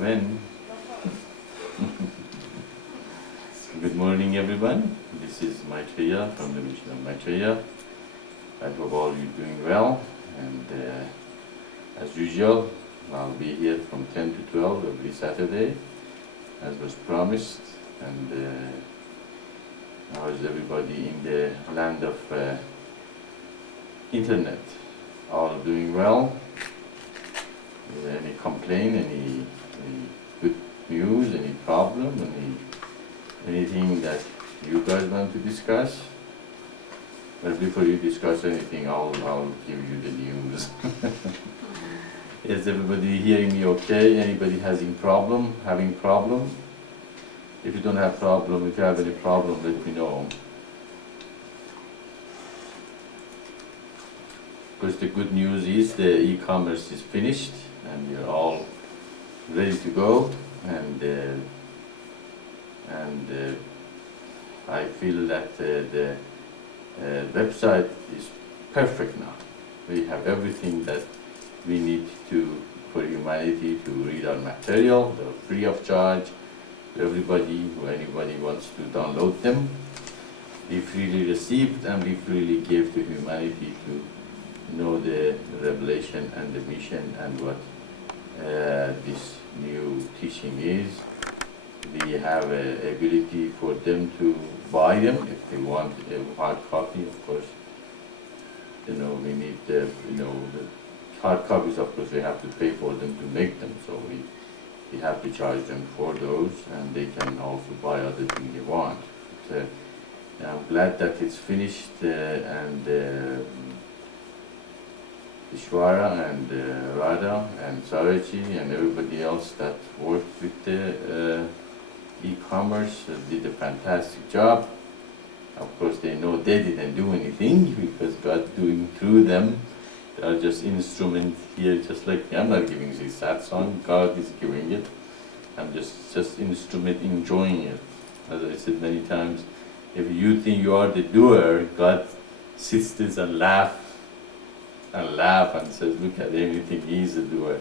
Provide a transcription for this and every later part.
when. Good morning, everyone. This is Maitreya from the mission of Maitreya. I hope all you're doing well. And as usual, I'll be here from 10 to 12 every Saturday, as was promised. And how is everybody in the land of internet? All doing well? Any complaint? Any good news? Any problem? Anything that you guys want to discuss? But before you discuss anything, I'll give you the news. Is everybody hearing me okay? Anybody having problem? If you don't have problem, if you have any problem, let me know. Because the good news is the e-commerce is finished and you're all ready to go. And I feel that the website is perfect now. We have everything that we need for humanity to read our material. They're free of charge to everybody, who anybody wants to download them. We freely received and we freely gave to humanity to know the revelation and the mission and what this new teaching is. We have an ability for them to buy them if they want a hard copy, of course. We need the hard copies, of course, we have to pay for them to make them, so we have to charge them for those, and they can also buy other things they want. But, I'm glad that it's finished, and Ishwara and Radha and Sarachi and everybody else that worked with the e-commerce did a fantastic job. Of course, they know they didn't do anything because God doing through them. They are just instrument here, just like me. I'm not giving this Satsang, God is giving it. I'm just instrument enjoying it. As I said many times, if you think you are the doer, God sits there and laugh and says, look at everything, He's the doer.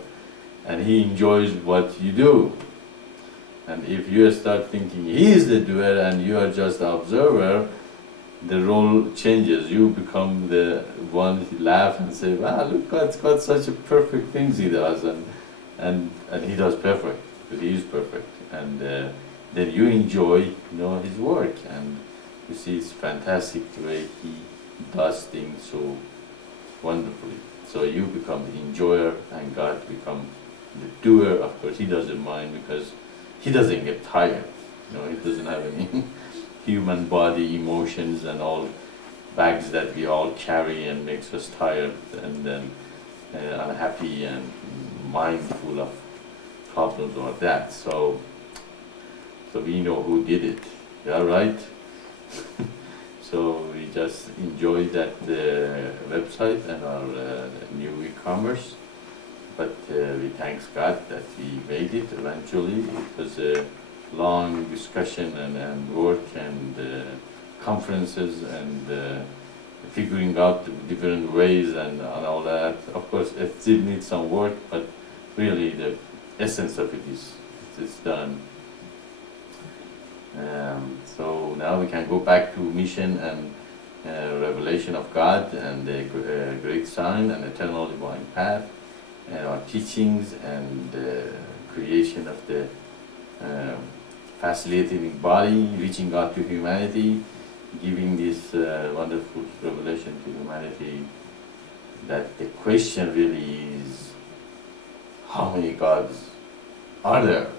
And He enjoys what you do. And if you start thinking He is the doer and you are just the observer, the role changes. You become the one who laugh and say, wow, look, God's got such a perfect things He does. And He does perfect, because He is perfect. And then you enjoy His work. And you see, it's fantastic the way He does things so wonderfully. So you become the enjoyer and God become the doer. Of course, He doesn't mind because He doesn't get tired. He doesn't have any human body emotions and all bags that we all carry and makes us tired and then unhappy and mind full of problems or that. So we know who did it. Yeah, right? So we just enjoy that website and our new e-commerce. But we thank God that we made it eventually. It was a long discussion and work and conferences and figuring out the different ways and all that. Of course, it still needs some work, but really the essence of it is done. So now we can go back to mission and revelation of God and the great sign and eternal divine path and our teachings and creation of the facilitating body, reaching out to humanity, giving this wonderful revelation to humanity. That the question really is, how many gods are there?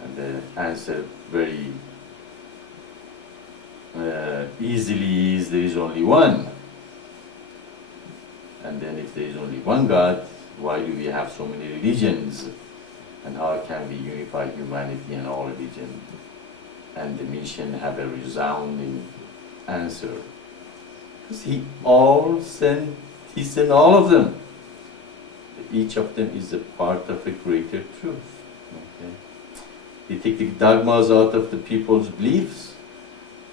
And the answer very easily is there is only one. And then if there is only one God, why do we have so many religions? And how can we unify humanity and all religion? And the mission have a resounding answer. Because He sent all of them. Each of them is a part of a greater truth. Okay? He take the dogmas out of the people's beliefs,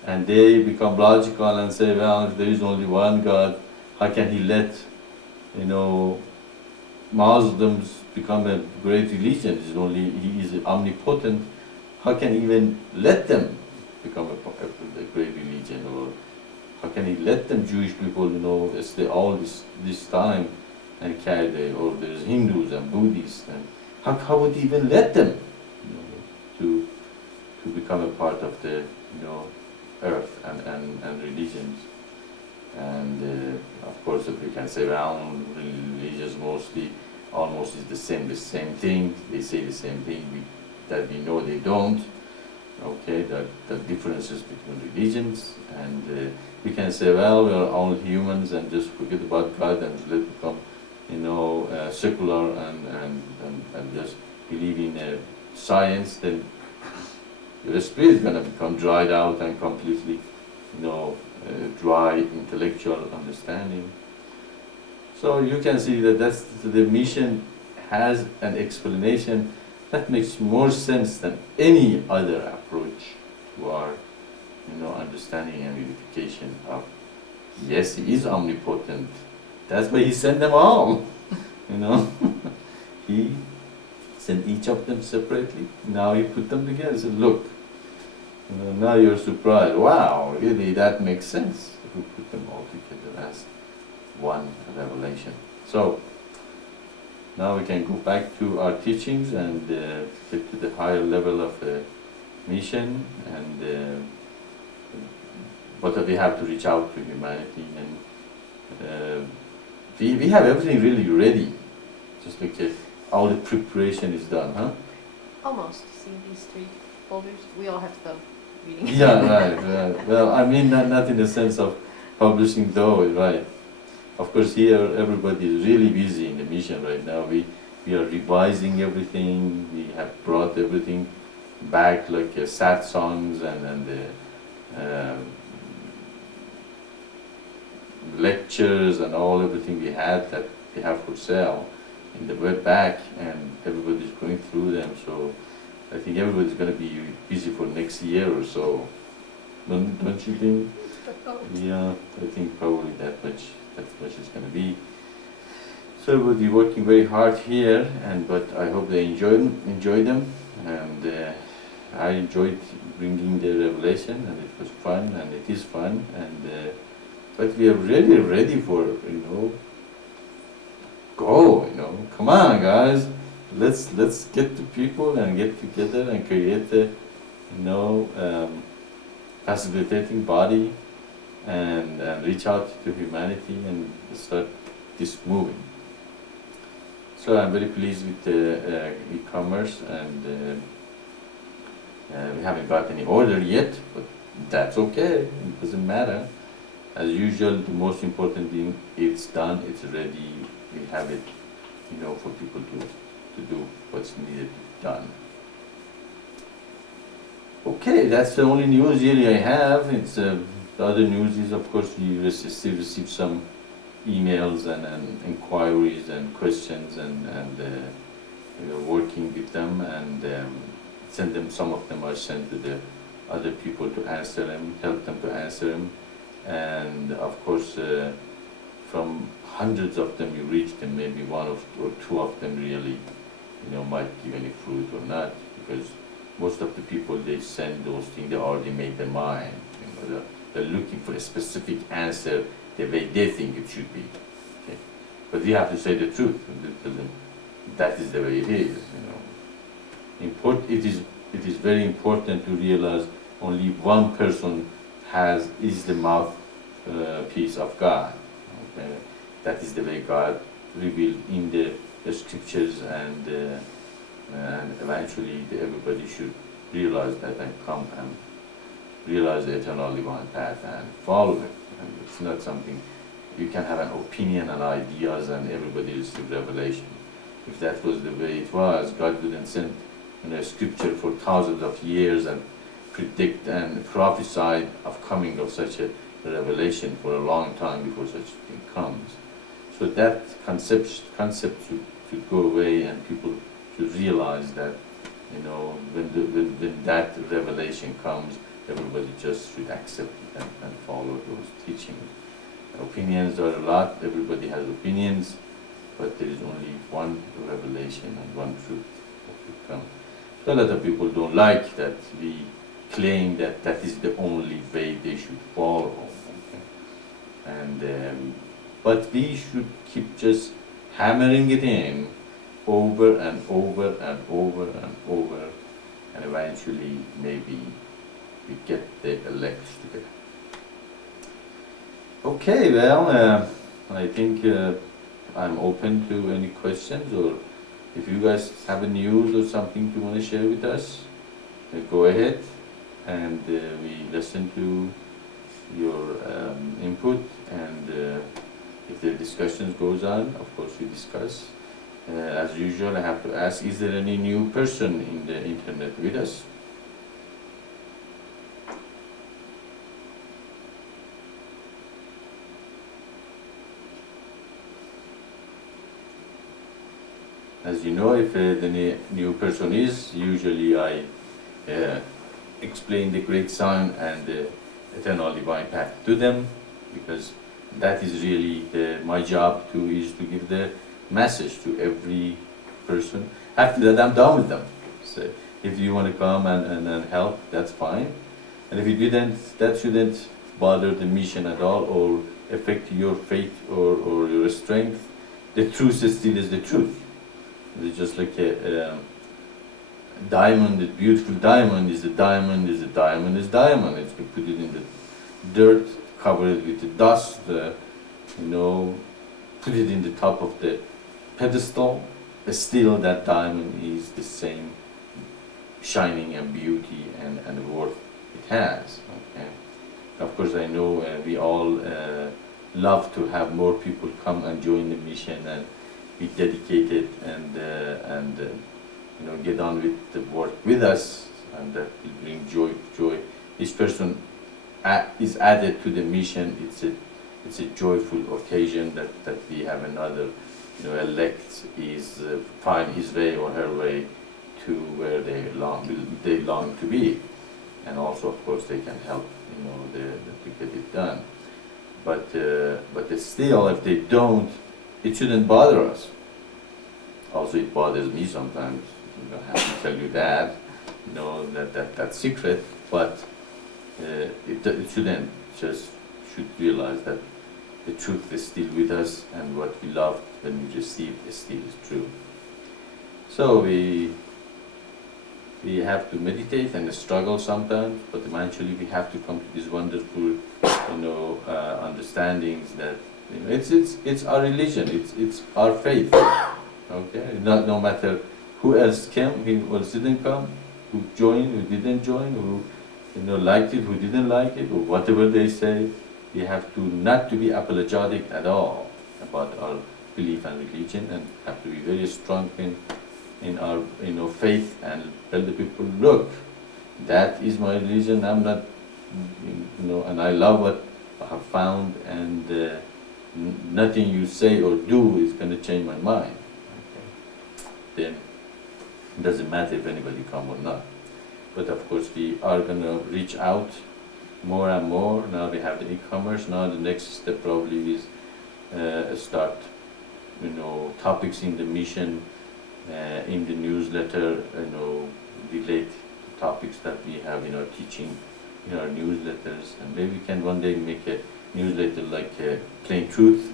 and they become logical and say, well, if there is only one God, how can He let Muslims become a great religion, he is omnipotent, how can he even let them become a great religion? Or how can he let them Jewish people, stay all this time and carry or there's Hindus and Buddhists, and how would he even let them, to become a part of the, earth and religions? And of course, if we can say, well, religions mostly, almost is the same thing. They say the same thing that we know they don't. Okay, the differences between religions, and we can say, well, we are all humans and just forget about God and let become, secular and just believe in science. Then your spirit is going to become dried out and completely, dry intellectual understanding. So you can see that the mission has an explanation that makes more sense than any other approach to our, understanding and unification of, yes, he is omnipotent. That's why he sent them all, He sent each of them separately. Now he put them together and said, look, now you're surprised. Wow, really, that makes sense. We put them all together as one revelation. So, now we can go back to our teachings and get to the higher level of mission, and but we have to reach out to humanity, and we have everything really ready. Just like all the preparation is done, huh? Almost. See these 3 folders? We all have to go reading. Yeah, right. Well, I mean, not in the sense of publishing though, right? Of course, here everybody is really busy in the mission right now. We are revising everything. We have brought everything back, like satsangs and lectures and everything we had that we have for sale in the web back, and everybody's going through them. So I think everybody's going to be busy for next year or so. Don't you think? Yeah, I think probably that much is going to be. So everybody working very hard here, but I hope they enjoy them, and I enjoyed bringing the revelation, and it was fun, and it is fun, and but we are really ready for, go, come on guys, let's get to people and get together and create a, facilitating body, and reach out to humanity and start this moving. So I'm very pleased with the e-commerce, and we haven't got any order yet, but that's okay, it doesn't matter. As usual, the most important thing, it's done, it's ready, we have it, for people to do what's needed done. Okay, that's the only news really I have. It's the other news is, of course, we still receive some emails and inquiries and questions, and we are working with them, and send them. Some of them are sent to the other people to answer them, help them to answer them, and of course, from hundreds of them you reach them, maybe 1 or 2 of them really, might give any fruit or not, because most of the people they send those things, they already made their mind. They're looking for a specific answer the way they think it should be. Okay? But we have to say the truth. That is the way it is. It is very important to realize only one person is the mouthpiece of God. Okay? That is the way God revealed in the scriptures, and eventually everybody should realize that and come and realize the eternal divine path and follow it. And it's not something you can have an opinion and ideas and everybody receive revelation. If that was the way it was, God wouldn't send scripture for thousands of years and predict and prophesy of coming of such a revelation for a long time before such a thing comes. So that concept should go away, and people should realize that when that revelation comes, everybody just should accept it and follow those teachings. Opinions are a lot, everybody has opinions, but there is only one revelation and one truth that will come. So a lot of people don't like that we claim that that is the only way they should follow. Okay? And but we should keep just hammering it in over and over and over and over, and eventually maybe we get the elect together. Okay, well, I think I'm open to any questions, or if you guys have a news or something you want to share with us, go ahead, and we listen to your input, and if the discussion goes on, of course we discuss. As usual, I have to ask, is there any new person in the internet with us? As you know, if the new person is, usually I explain the great sign and the eternal divine path to them, because that is really my job is to give the message to every person. After that, I'm done with them. So if you want to come and help, that's fine. And if you didn't, that shouldn't bother the mission at all or affect your faith or your strength. The truth is still is the truth. It's just like a diamond, a beautiful diamond is a diamond, is a diamond, is diamond. It's we put it in the dirt, cover it with the dust, put it in the top of the pedestal, but still that diamond is the same shining and beauty and worth it has. Okay? Of course, I know we all love to have more people come and join the mission and be dedicated and get on with the work with us, and that will bring joy. Each person is added to the mission. It's a joyful occasion that we have another elect is find his way or her way to where they long to be, and also of course they can help to get it done. But it's still, if they don't, it shouldn't bother us. Also, it bothers me sometimes. I have to tell you that, that's secret. But it shouldn't. Just should realize that the truth is still with us, and what we loved when we received is still true. So we have to meditate and struggle sometimes, but eventually we have to come to these wonderful, understandings that it's our religion, it's our faith. Okay, no matter who else came, who else didn't come, who joined, who didn't join, who liked it, who didn't like it, or whatever they say, we have to not to be apologetic at all about our belief and religion, and have to be very strong in our faith, and tell the people, look, that is my religion. I'm not, and I love what I have found, and nothing you say or do is going to change my mind. Okay. Then it doesn't matter if anybody come or not. But of course we are going to reach out more and more. Now we have the e-commerce. Now the next step probably is start topics in the mission, in the newsletter, relate to topics that we have in our teaching, in our newsletters, and maybe we can one day make a newsletter like Plain Truth,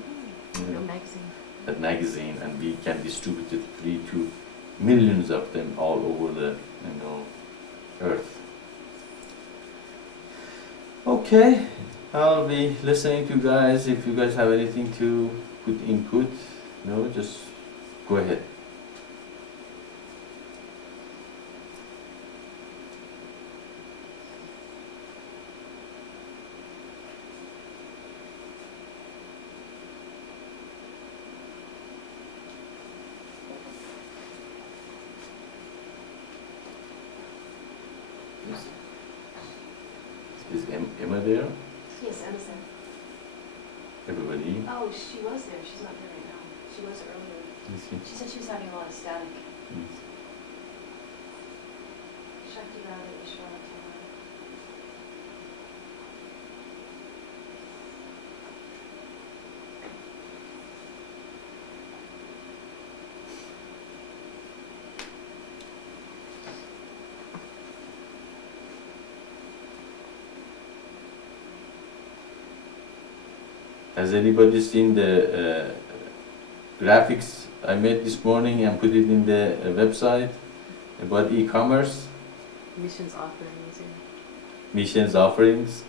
that magazine, and we can distribute it free to millions of them all over the earth. Okay, I'll be listening to you guys. If you guys have anything to put input, just go ahead. Is Emma there? Yes, Emma's there. Everybody? Oh, she was there. She's not there right now. She was earlier. She said she was having a lot of static. Shakti Radha Ishvara Tara. Has anybody seen the graphics I made this morning and put it in the website about e-commerce, Missions offerings and. missions, offerings?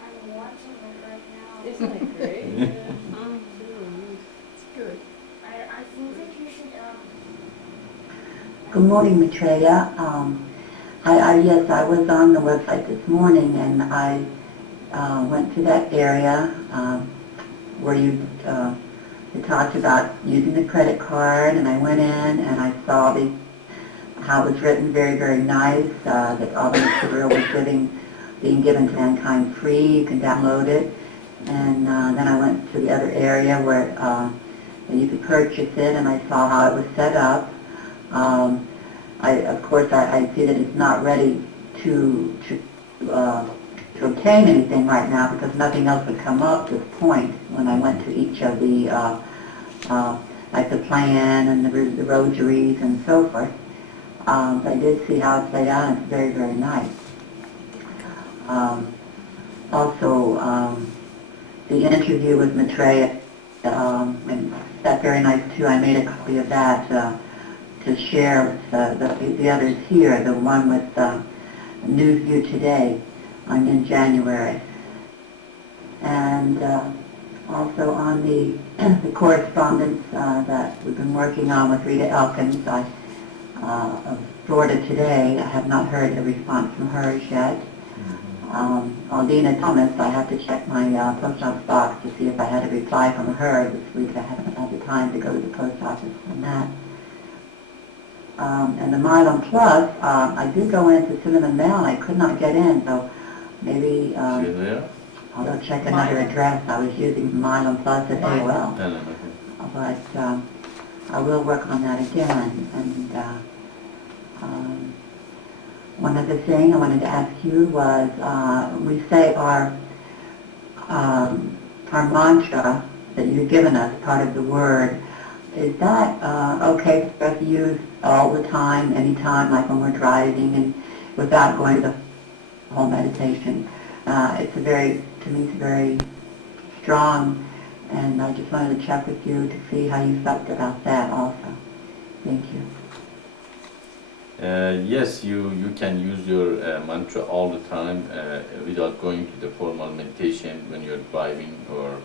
I'm watching it right now. Isn't it great? It's good. I think that you should, Good morning, Maitreya. Yes, I was on the website this morning and I went to that area where you talked about using the credit card, and I went in and I saw how it was written, very, very nice, that all the material was being given to mankind free. You can download it. And then I went to the other area where you could purchase it, and I saw how it was set up. Of course, I see that it's not ready to obtain anything right now because nothing else would come up at this point when I went to each of the, like the plan and the rosaries and so forth. But I did see how it's laid out, and it's very, very nice. Also, the interview with Maitreya, and that's very nice too. I made a copy of that to share with the others here, the one with News View Today in January. And also on the correspondence that we've been working on with Rita Elkins of Florida Today. I have not heard a response from hers yet. Aldina Thomas, I have to check my post office box to see if I had a reply from her this week. I haven't had the time to go to the post office on that. And the Mylon Plus, I did go in to send in the mail and I could not get in, so maybe See there? I'll go check another address. I was using Mylon Plus at AOL, No, no, no. but I will work on that again. And one other thing I wanted to ask you was, we say our mantra that you've given us, part of the word. Is that okay for us to use all the time, anytime, like when we're driving and without going to the whole meditation? To me, it's very strong, and I just wanted to check with you to see how you felt about that also. Thank you. Yes, you can use your mantra all the time without going to the formal meditation when you're driving or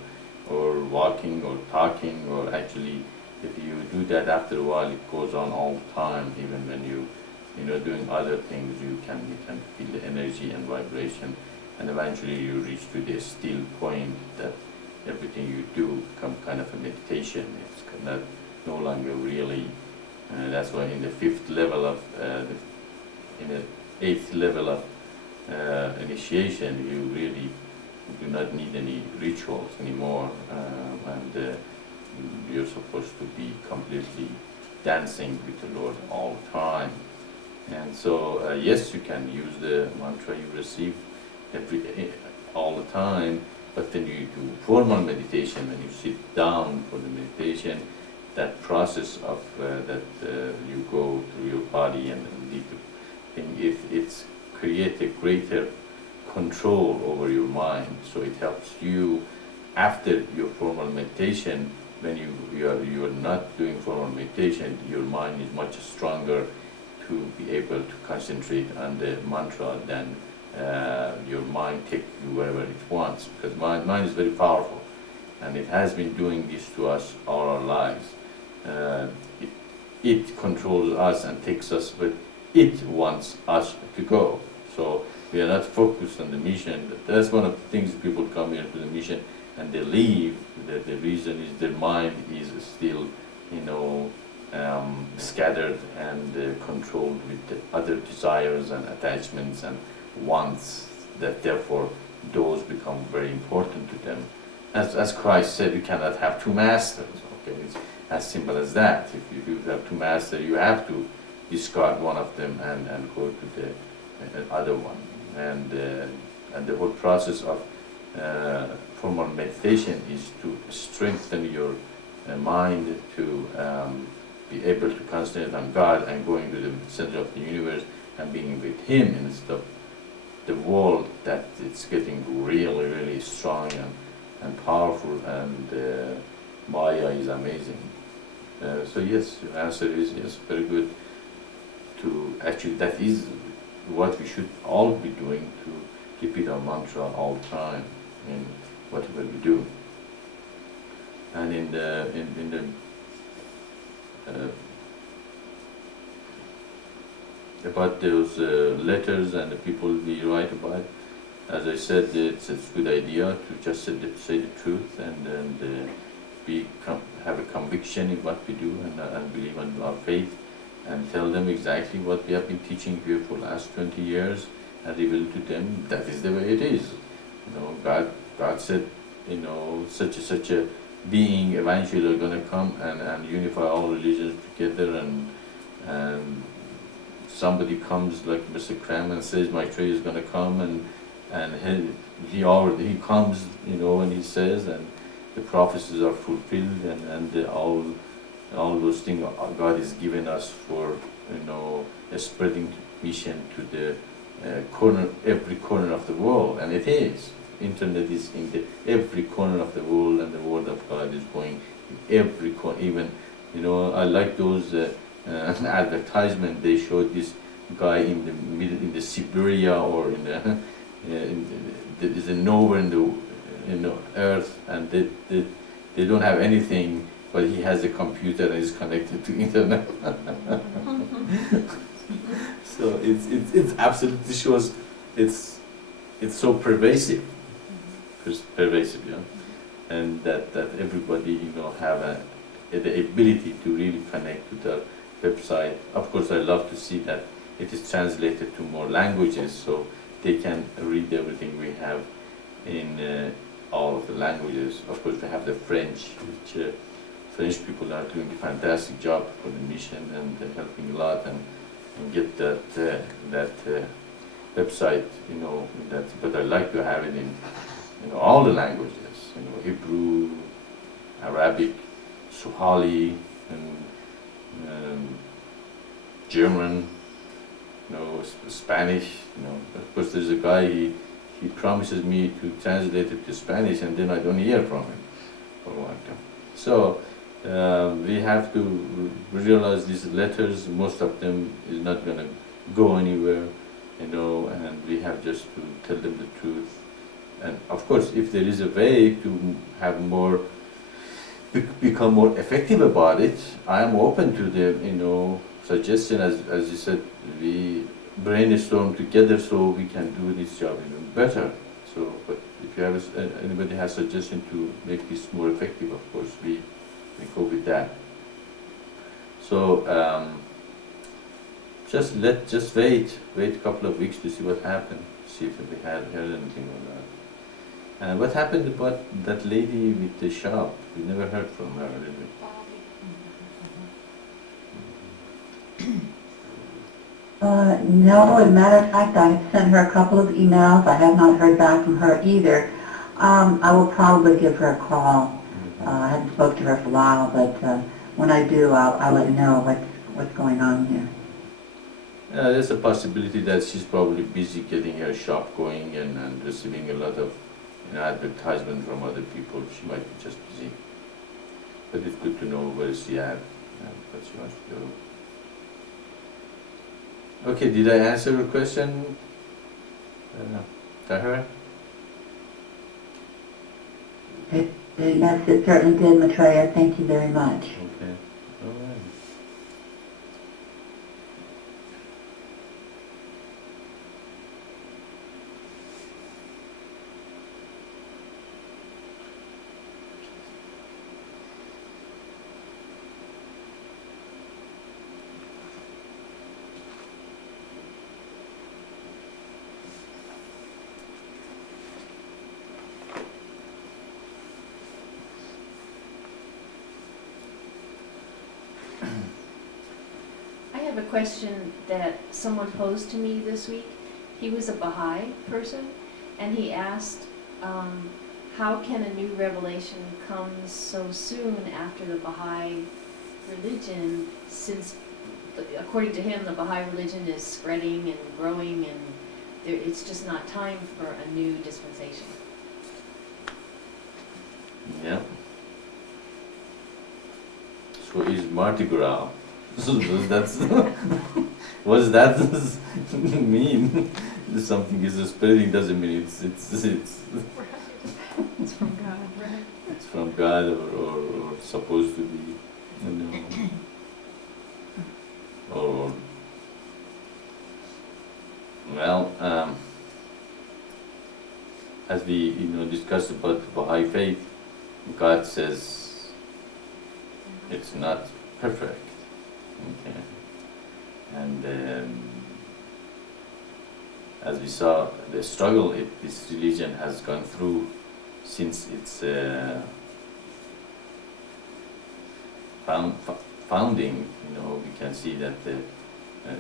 walking or talking, or actually if you do that after a while it goes on all the time. Even when you're doing other things, you can feel the energy and vibration, and eventually you reach to the still point that everything you do becomes kind of a meditation. It's not no longer really. That's why in the fifth level of, in the eighth level of initiation, you really do not need any rituals anymore, and you're supposed to be completely dancing with the Lord all the time. And so, yes, you can use the mantra you receive all the time, but then you do formal meditation, when you sit down for the meditation, that process of that you go through your body and lead the thing, it's create a greater control over your mind. So it helps you after your formal meditation. When you are not doing formal meditation, your mind is much stronger to be able to concentrate on the mantra than your mind take you wherever it wants, because mind is very powerful, and it has been doing this to us all our lives. It controls us and takes us where it wants us to go. So we are not focused on the mission. That's one of the things people come here to the mission and they leave. That the reason is their mind is still, scattered and controlled with the other desires and attachments and wants. That therefore those become very important to them. As Christ said, you cannot have two masters. Okay, it's as simple as that. If you have two masters, you have to discard one of them and go to the other one. And the whole process of formal meditation is to strengthen your mind to be able to concentrate on God and going to the center of the universe and being with Him instead of the world, that it's getting really, really strong and powerful, and Maya is amazing. So yes, the answer is yes, very good. To actually, that is what we should all be doing, to keep it our mantra all the time in whatever we do. And in the about those letters and the people we write about, as I said, it's a good idea to just say the truth, and have a conviction in what we do, and believe in our faith, and tell them exactly what we have been teaching here for the last 20 years, and reveal to them that is the way it is. God said, such a being eventually are going to come and unify all religions together, and somebody comes like Mr. Kram and says Maitreya is going to come, and he comes, and he says, and the prophecies are fulfilled, and all those things God has given us for a spreading mission to the every corner of the world, and it is. Internet is in every corner of the world, and the word of God is going in every corner. Even I like those advertisement. They showed this guy in the middle, in the Siberia, or there is nowhere in the earth, and they don't have anything, but he has a computer and is connected to internet. So it's absolutely shows it's so pervasive, yeah, and that everybody have the ability to really connect to the website. Of course, I love to see that it is translated to more languages, so they can read everything we have in all of the languages. Of course, we have the French, which French people are doing a fantastic job for the mission, and they're helping a lot, and get that website, but I like to have it in all the languages, Hebrew, Arabic, Swahili, and German, Spanish. Of course, there's a guy, he promises me to translate it to Spanish, and then I don't hear from him for a while. So we have to realize these letters, most of them is not going to go anywhere, and we have just to tell them the truth. And of course, if there is a way to have become more effective about it, I am open to the suggestion. As you said, we brainstorm together so we can do this job even better. So, but if you have anybody has suggestion to make this more effective, of course we go with that. So just wait a couple of weeks to see what happened. See if we had heard anything or not. And what happened about that lady with the shop? We never heard from her, did we? No, as a matter of fact, I have sent her a couple of emails. I have not heard back from her either. I will probably give her a call. I haven't spoken to her for a while, but when I do, I'll let you know what's going on here. There's a possibility that she's probably busy getting her shop going and receiving a lot of advertisement from other people. She might be just busy. But it's good to know where she at and what she wants to do. Okay, did I answer your question, Tahira? Yes, it certainly did, Maitreya. Thank you very much. Okay, all right. I have a question that someone posed to me this week. He was a Baha'i person, and he asked, how can a new revelation come so soon after the Baha'i religion, since, according to him, the Baha'i religion is spreading and growing, and it's just not time for a new dispensation? Yeah. So is Mardi Gras. What does that mean? Something is spreading doesn't mean it's It's from God, right? it's from God or supposed to be, you know, or well, as we discussed about the Baha'i faith, God says it's not perfect, okay, and as we saw the struggle this religion has gone through since its founding, we can see that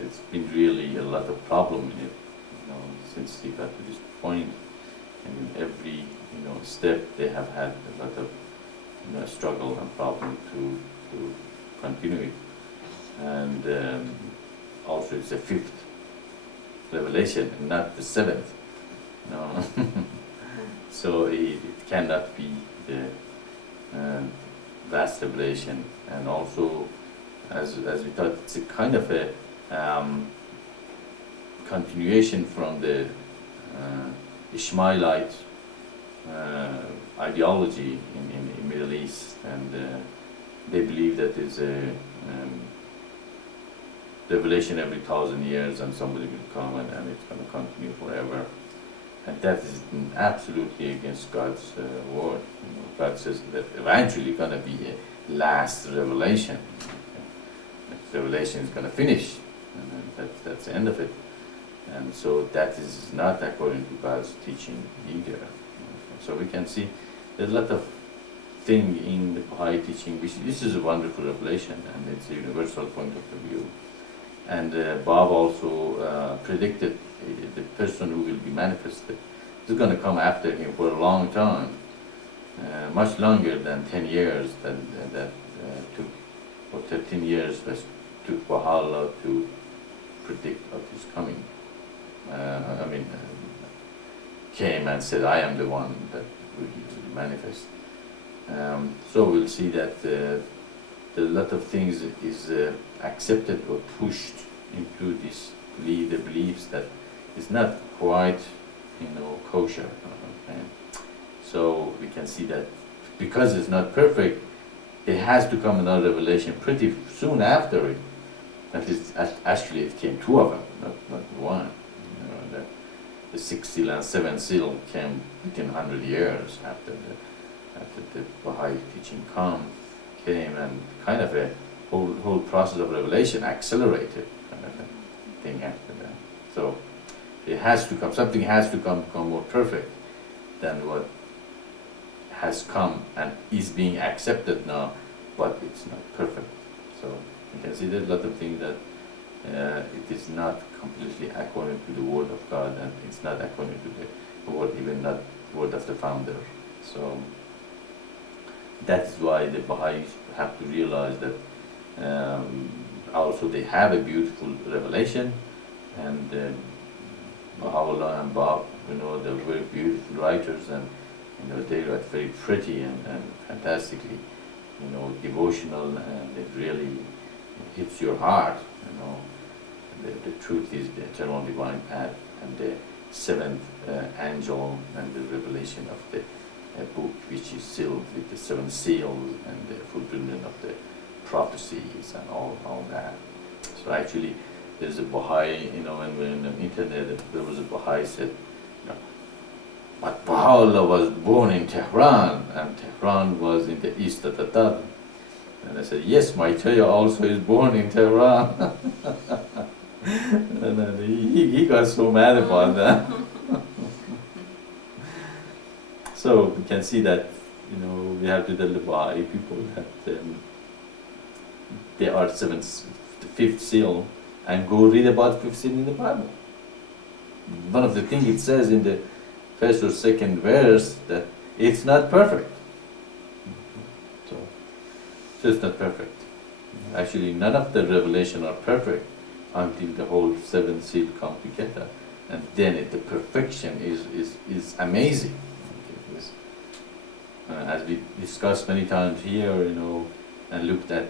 it's been really a lot of problem in it, since they got to this point. And in every, step they have had a lot of, struggle and problem to continue it. And also it's the fifth revelation and not the seventh. No. So it cannot be the last revelation. And also, as we thought, it's a kind of a continuation from the Ishmaelite ideology in Middle East, and they believe that there's a revelation every 1,000 years, and somebody will come and it's going to continue forever. And that is absolutely against God's word. God says that eventually going to be a last revelation. That revelation is going to finish, and that's the end of it. And so that is not according to God's teaching either. So we can see there's a lot of thing in the Baha'i teaching, which this is a wonderful revelation, and it's a universal point of view. And Bob also predicted the person who will be manifested is going to come after him for a long time, much longer than 10 years that took, or 13 years that took Baha'u'llah to predict of his coming. Came and said, I am the one that will manifest. So we'll see that a lot of things is accepted or pushed into this the beliefs that is not quite, kosher. Okay? So we can see that because it's not perfect, it has to come another revelation pretty soon after it. That is, actually it came two of them, not one. The sixth seal and seventh seal came within 100 years after the Baha'i teaching came, and kind of a whole process of revelation accelerated, kind of a thing after that. So it has to come, something has to come more perfect than what has come and is being accepted now, but it's not perfect. So you can see there's a lot of things that it is not completely according to the word of God, and it's not according to the word, even not word of the founder. So that's why the Baha'is have to realize that also they have a beautiful revelation, and Baha'u'llah and Bab, they're very beautiful writers, and they write very pretty and fantastically, devotional, and it really hits your heart. The truth is the eternal divine path, and the seventh angel, and the revelation of the book which is sealed with the seven seals, and the fulfillment of the prophecies and all that. So actually there's a Baha'i, when we're on the internet, there was a Baha'i said, but Baha'u'llah was born in Tehran, and Tehran was in the east of Tatar. And I said, yes, Maitreya also is born in Tehran. And then he got so mad about that. So we can see that, we have to tell the Baha'i people that they are the fifth seal, and go read about fifth seal in the Bible. One of the things it says in the first or second verse that it's not perfect. So it's not perfect. Actually, none of the revelation are perfect until the whole seven seal come together, and then the perfection is amazing. as we discussed many times here, and looked at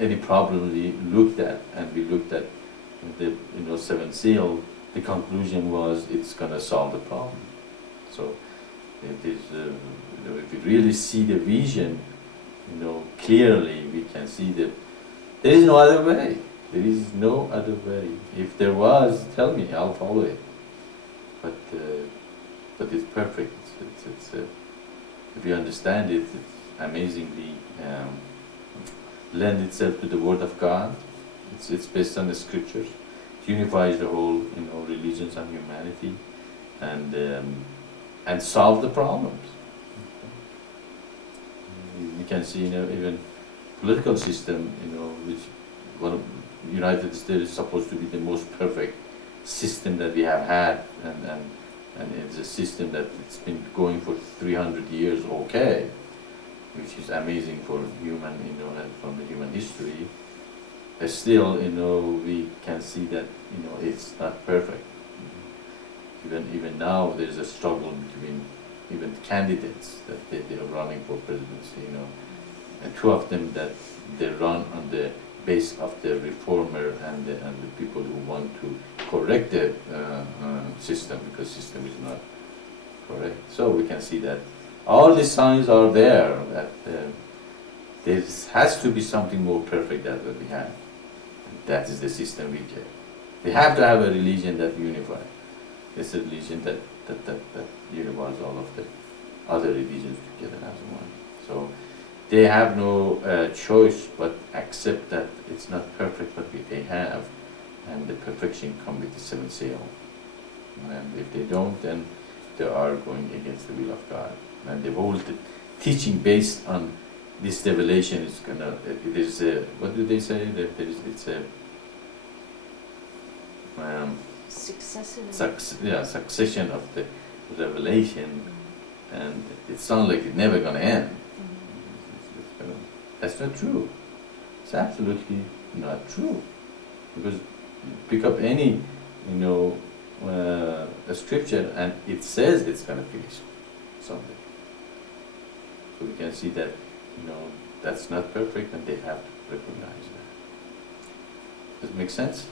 any problem we looked at, and we looked at the seventh seal, the conclusion was it's gonna solve the problem. So it is, if we really see the vision, clearly, we can see that there is no other way. There is no other way. If there was, tell me, I'll follow it. But it's perfect. If you understand it, it's amazingly lend itself to the Word of God. It's based on the Scriptures. It unifies the whole, religions and humanity, and solve the problems. You can see, even political system, which one of United States is supposed to be the most perfect system that we have had, and it's a system that it's been going for 300 years, okay, which is amazing for human, and from the human history. Still, we can see that, it's not perfect. Even now, there's a struggle between even candidates that they are running for presidency, and two of them that they run on the base of the reformer and the people who want to correct the system, because system is not correct. So we can see that all the signs are there that there has to be something more perfect than what we have. That is the system we get. We have to have a religion that unifies. It's a religion that unifies all of the other religions together as one. So they have no choice but accept that it's not perfect what they have, and the perfection comes with the seventh seal. And if they don't, then they are going against the will of God. And the whole teaching based on this revelation is gonna. It is what do they say? That there is, it's a succession of the revelation, and it sounds like it's never gonna end. That's not true. It's absolutely not true, because you pick up any, a scripture, and it says it's gonna finish something. So we can see that, that's not perfect, and they have to recognize that. Does it make sense?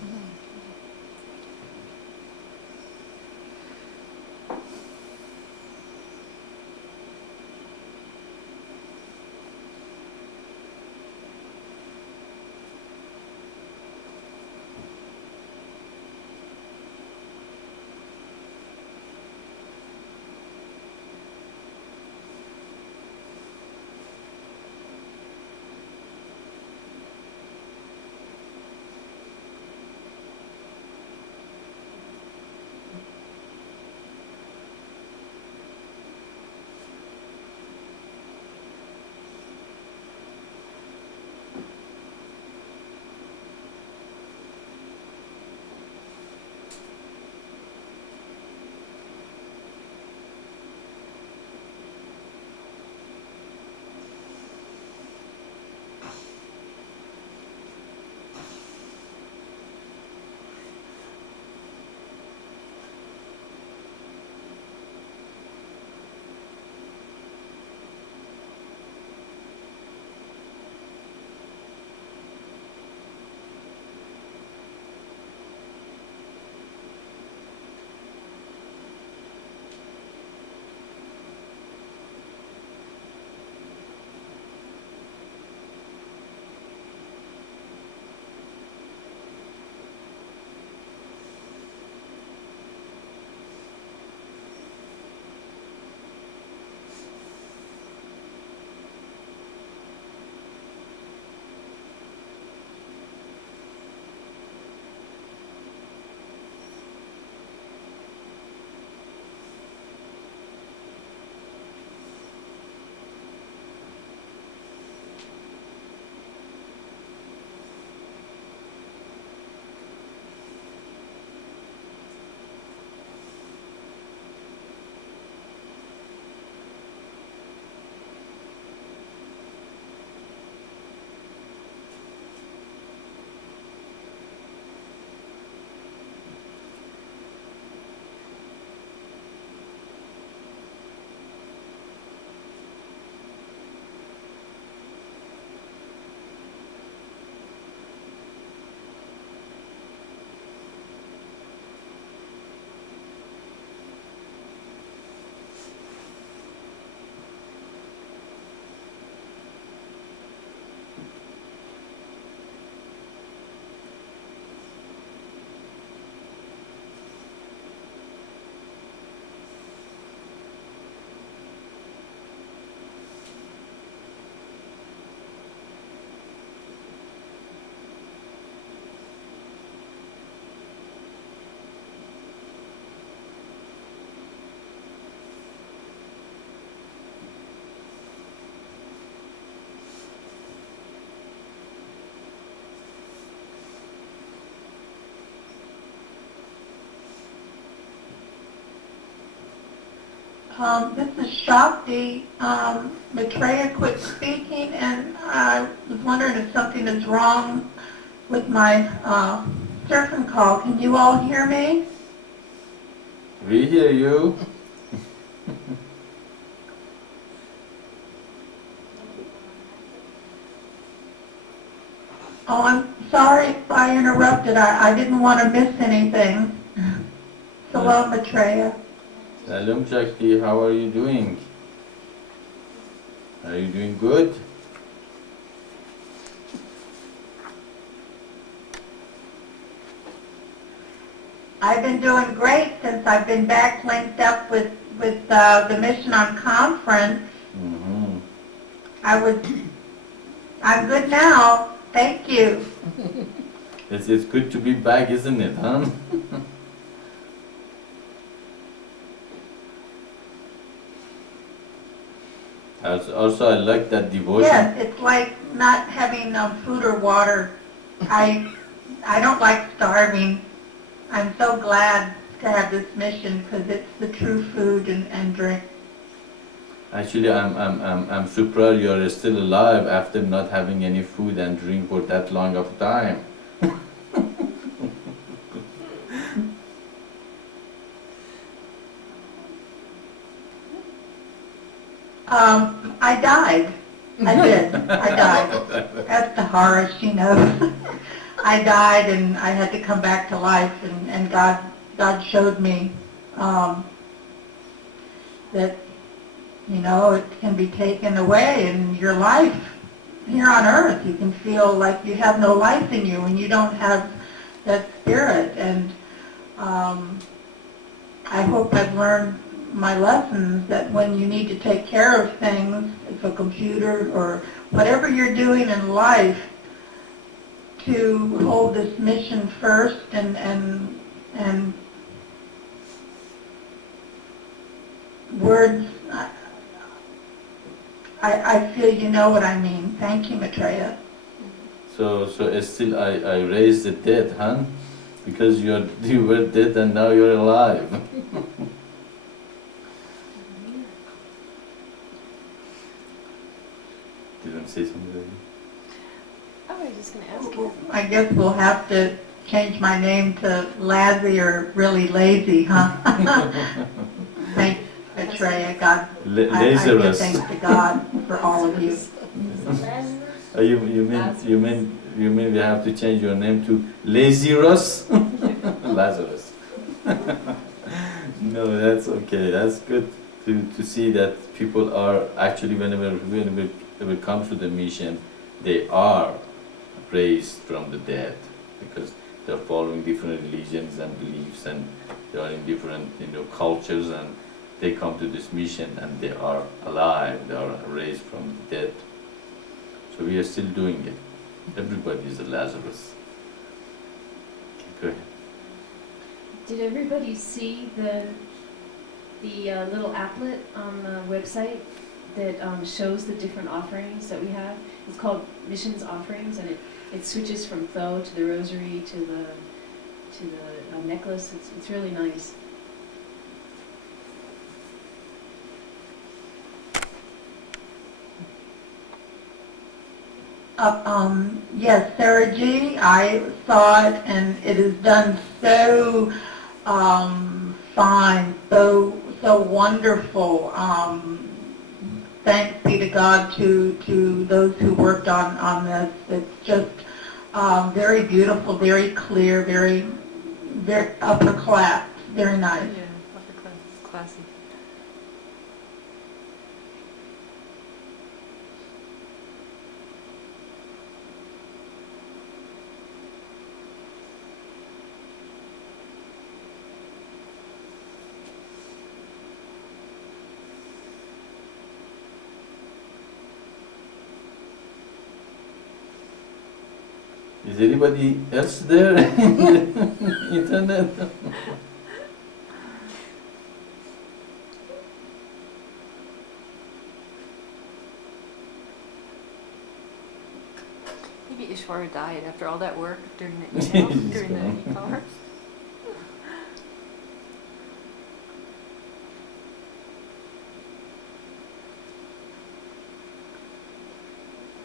This is Shakti. Maitreya quit speaking, and I was wondering if something is wrong with my surfing call. Can you all hear me? We hear you. Oh, I'm sorry if I interrupted. I didn't want to miss anything. Hello, Maitreya. Salam Shakti, how are you doing? Are you doing good? I've been doing great since I've been back linked up with the mission on conference. Mm-hmm. I'm good now. Thank you. It's good to be back, isn't it, huh? Also, I like that devotion. Yes, it's like not having food or water. I don't like starving. I'm so glad to have this mission because it's the true food and drink. Actually, I'm surprised you're still alive after not having any food and drink for that long of time. I died. I did. I died. That's the horror, she knows. I died and I had to come back to life, and God showed me that, you know, it can be taken away, and your life here on earth, you can feel like you have no life in you and you don't have that spirit. And I hope I've learned my lessons that when you need to take care of things, if a computer or whatever you're doing in life, to hold this mission first and words, I feel you know what I mean. Thank you, Maitreya. So still I raised the dead, huh? Because you were dead and now you're alive. Didn't say something. Oh, I was just going to ask you. I guess we'll have to change my name to Lazzy or really lazy, huh? Thank you, Maitreya. God, I give Lazarus. thanks to God for all of you. You mean we have to change your name to Lazarus? Lazarus. No, that's okay. That's good to see that people are actually whenever it comes to the mission, they are raised from the dead because they're following different religions and beliefs, and they are in different cultures, and they come to this mission and they are alive. They are raised from the dead. So we are still doing it. Everybody is a Lazarus. Okay, go ahead. Did everybody see the little applet on the website that shows the different offerings that we have? It's called Missions Offerings, and it switches from Tho to the rosary to the necklace. It's really nice. Yes, Sarah G, I saw it, and it is done so fine, so wonderful. Thanks be to God to those who worked on this. It's just very beautiful, very clear, very upper class, very nice. Yeah, upper class, classy. Is anybody else there in the internet? Maybe Ishwara died after all that work during the He's during the gone. e-commerce.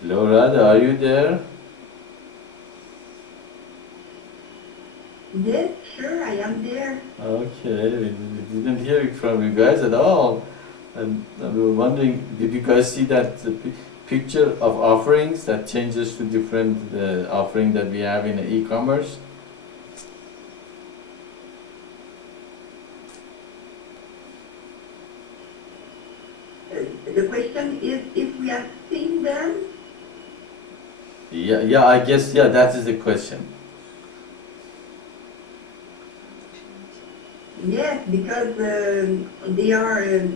Hello, Radha, are you there? Yes, sure, I am there. Okay, we didn't hear it from you guys at all. And we were wondering, did you guys see that picture of offerings that changes to different offering that we have in e-commerce? The question is if we have seen them. Yeah, I guess, yeah, that is the question. Yes, because they are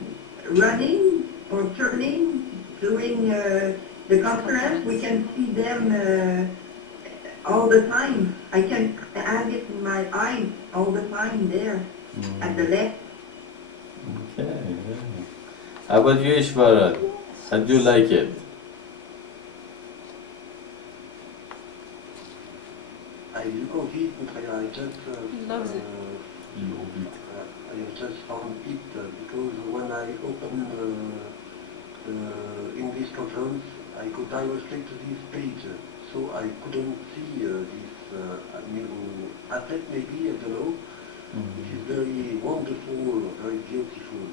running or turning during the conference. We can see them all the time. I can have it in my eyes all the time there at the left. Okay, yeah. How about you, Ishvara? How do you like it? I love it, Maitreya. He loves it. I have just found it because when I open the English conference, I go directly to this page. So I couldn't see this new asset maybe, I don't know. It is very wonderful, very beautiful.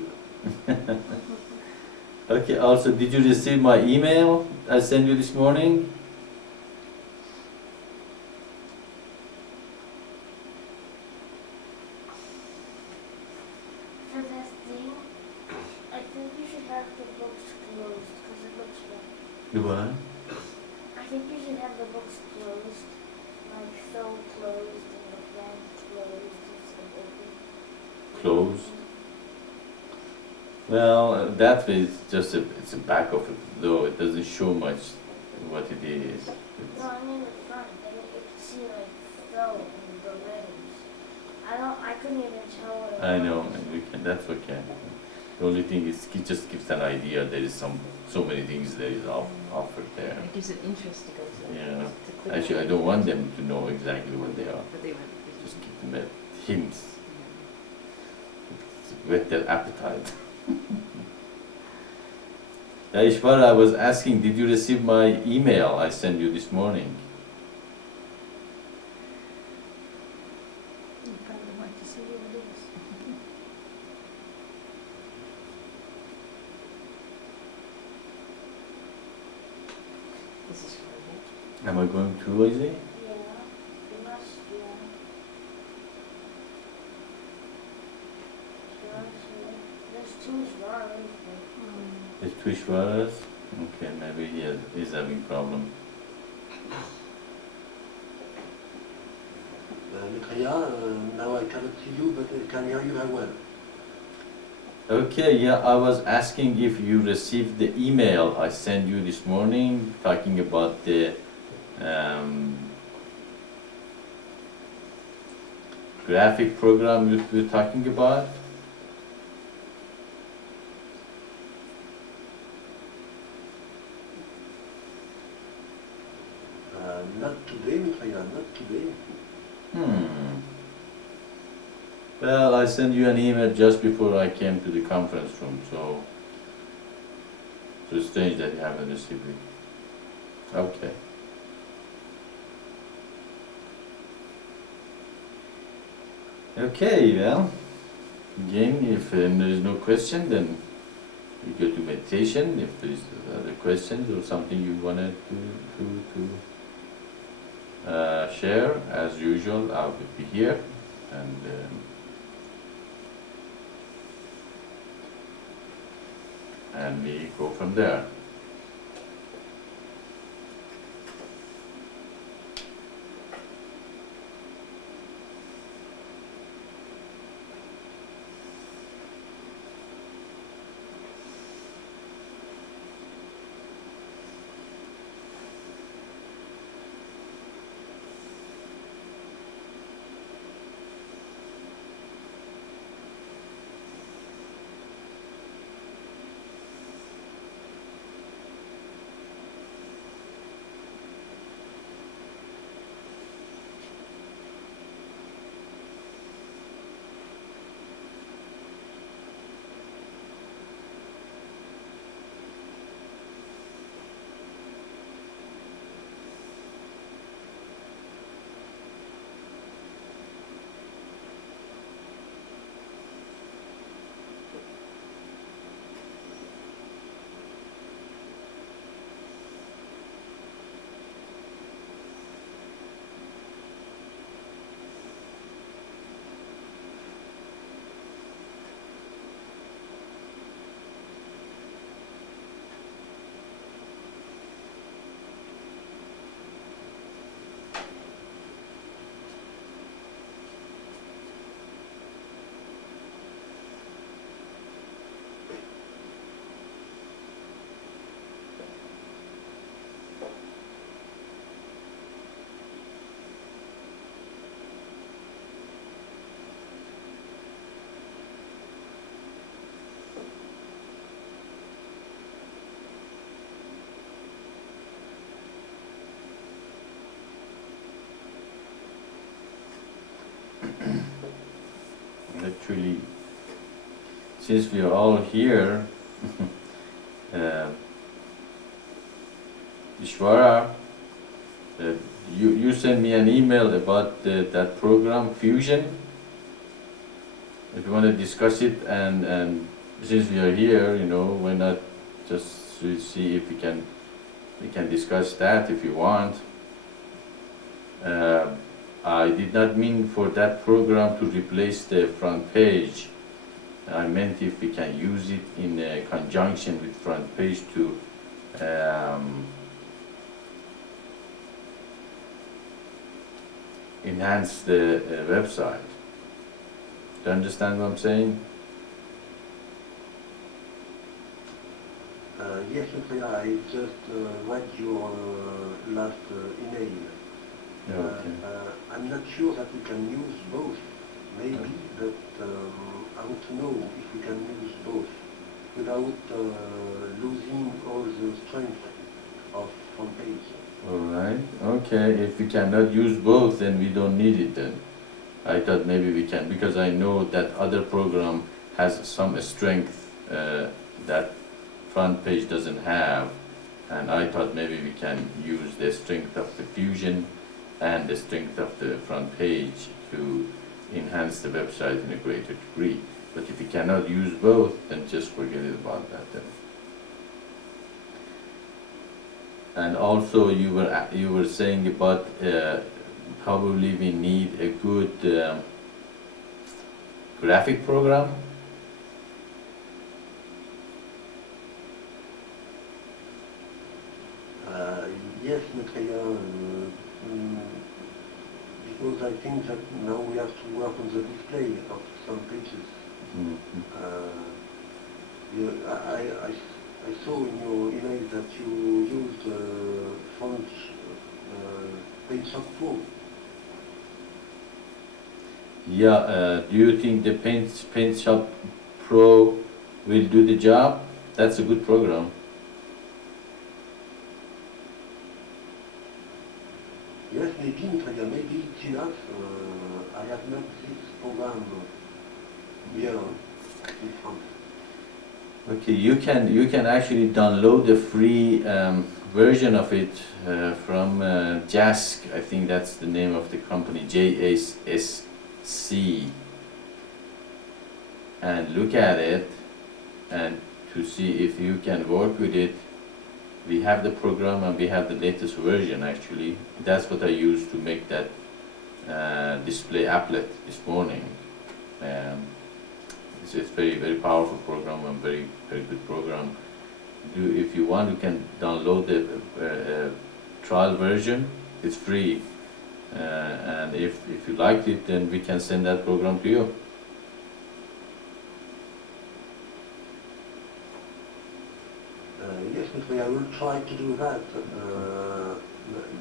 Okay, also, did you receive my email I sent you this morning? For this thing, I think you should have the books closed because it looks bad. You what? I think you should have the books closed, like so closed and the plant closed instead of open. Close. Well, that way it's just it's a back of it, though it doesn't show much what it is. No, I mean the front. Then you can see like so and the letters. I couldn't even tell what it I was. know, and we can. That's okay. The only thing is, it just gives an idea. There is so many things that is offered there. It gives it interest to go to. Yeah. To click Actually, on I it. don't want them to know exactly what they are. But they went. Just give them hints. Whet their appetite. Ishvara, I was asking, did you receive my email I sent you this morning? You probably want to see what it is. This is for Am I going too easy? Yeah, you must, yeah. There's two stars, but It's two Ishvaras? Okay, maybe he's having problem. Maitreya, now I cannot see you, but I can hear you very well. Okay, yeah, I was asking if you received the email I sent you this morning talking about the graphic program we're talking about. Not today, Maitreya, not today. Well, I sent you an email just before I came to the conference room, so it's strange that you haven't received it. Okay. Okay, well, again, if there is no question, then we go to meditation. If there is other questions or something you wanted to share, as usual, I will be here, and we go from there. actually, since we are all here, uh, Ishvara, you sent me an email about that program, Fusion. If you want to discuss it, and since we are here, why not just to see if we can discuss that if you want. I did not mean for that program to replace the front page. I meant if we can use it in conjunction with front page to enhance the website. Do you understand what I'm saying? Yes, Maitreya, I just read your last email. Okay. I'm not sure that we can use both. Maybe, but I want to know if we can use both without losing all the strength of front page. All right. Okay. If we cannot use both, then we don't need it then. I thought maybe we can, because I know that other program has some strength that front page doesn't have, and I thought maybe we can use the strength of the Fusion and the strength of the front page to enhance the website in a greater degree. But if you cannot use both, then just forget it about that then. And also you were saying about probably we need a good graphic program. Yes, Maitreya, because I think that now we have to work on the display of some pages. Mhm. I saw in your email that you used font PaintShop Pro. Yeah, do you think the Paint Shop Pro will do the job? That's a good program. Yes, maybe, Maitreya, maybe it's enough. I have not this program here in France. Okay, you can actually download the free version of it from Jask. I think that's the name of the company, JSSC, and look at it and to see if you can work with it. We have the program and we have the latest version actually. That's what I used to make that display applet this morning. It's very, very powerful program and very, very good program. If you want, you can download the trial version. It's free. And if you liked it, then we can send that program to you. Yes, Maitreya, I will try to do that.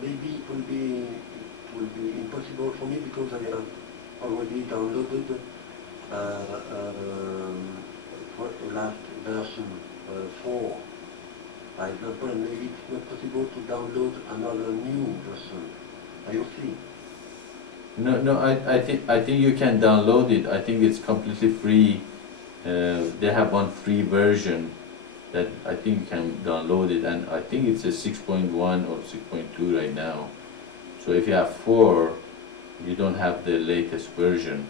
Maybe it will be impossible for me because I have already downloaded last version 4. By example, and maybe it's not possible to download another new version. You see? No, I think you can download it. I think it's completely free. They have one free version that I think you can download it, and I think it's a 6.1 or 6.2 right now. So if you have 4, you don't have the latest version.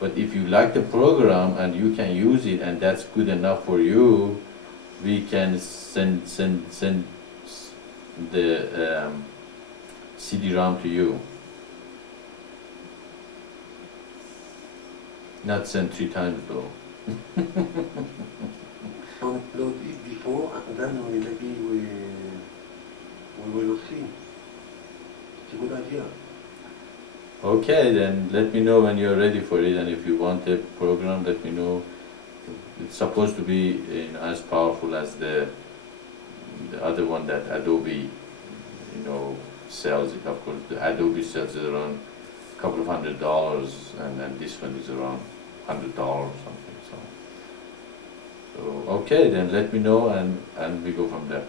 But if you like the program and you can use it and that's good enough for you, we can send the CD-ROM to you. Not send 3 times though. Download it before, and then maybe we will see. It's a good idea. Okay, then let me know when you're ready for it, and if you want a program, let me know. It's supposed to be as powerful as the other one that Adobe, sells. It. Of course, the Adobe sells it around a couple of $100, and this one is around $100 or something. So okay, then let me know, and we go from there.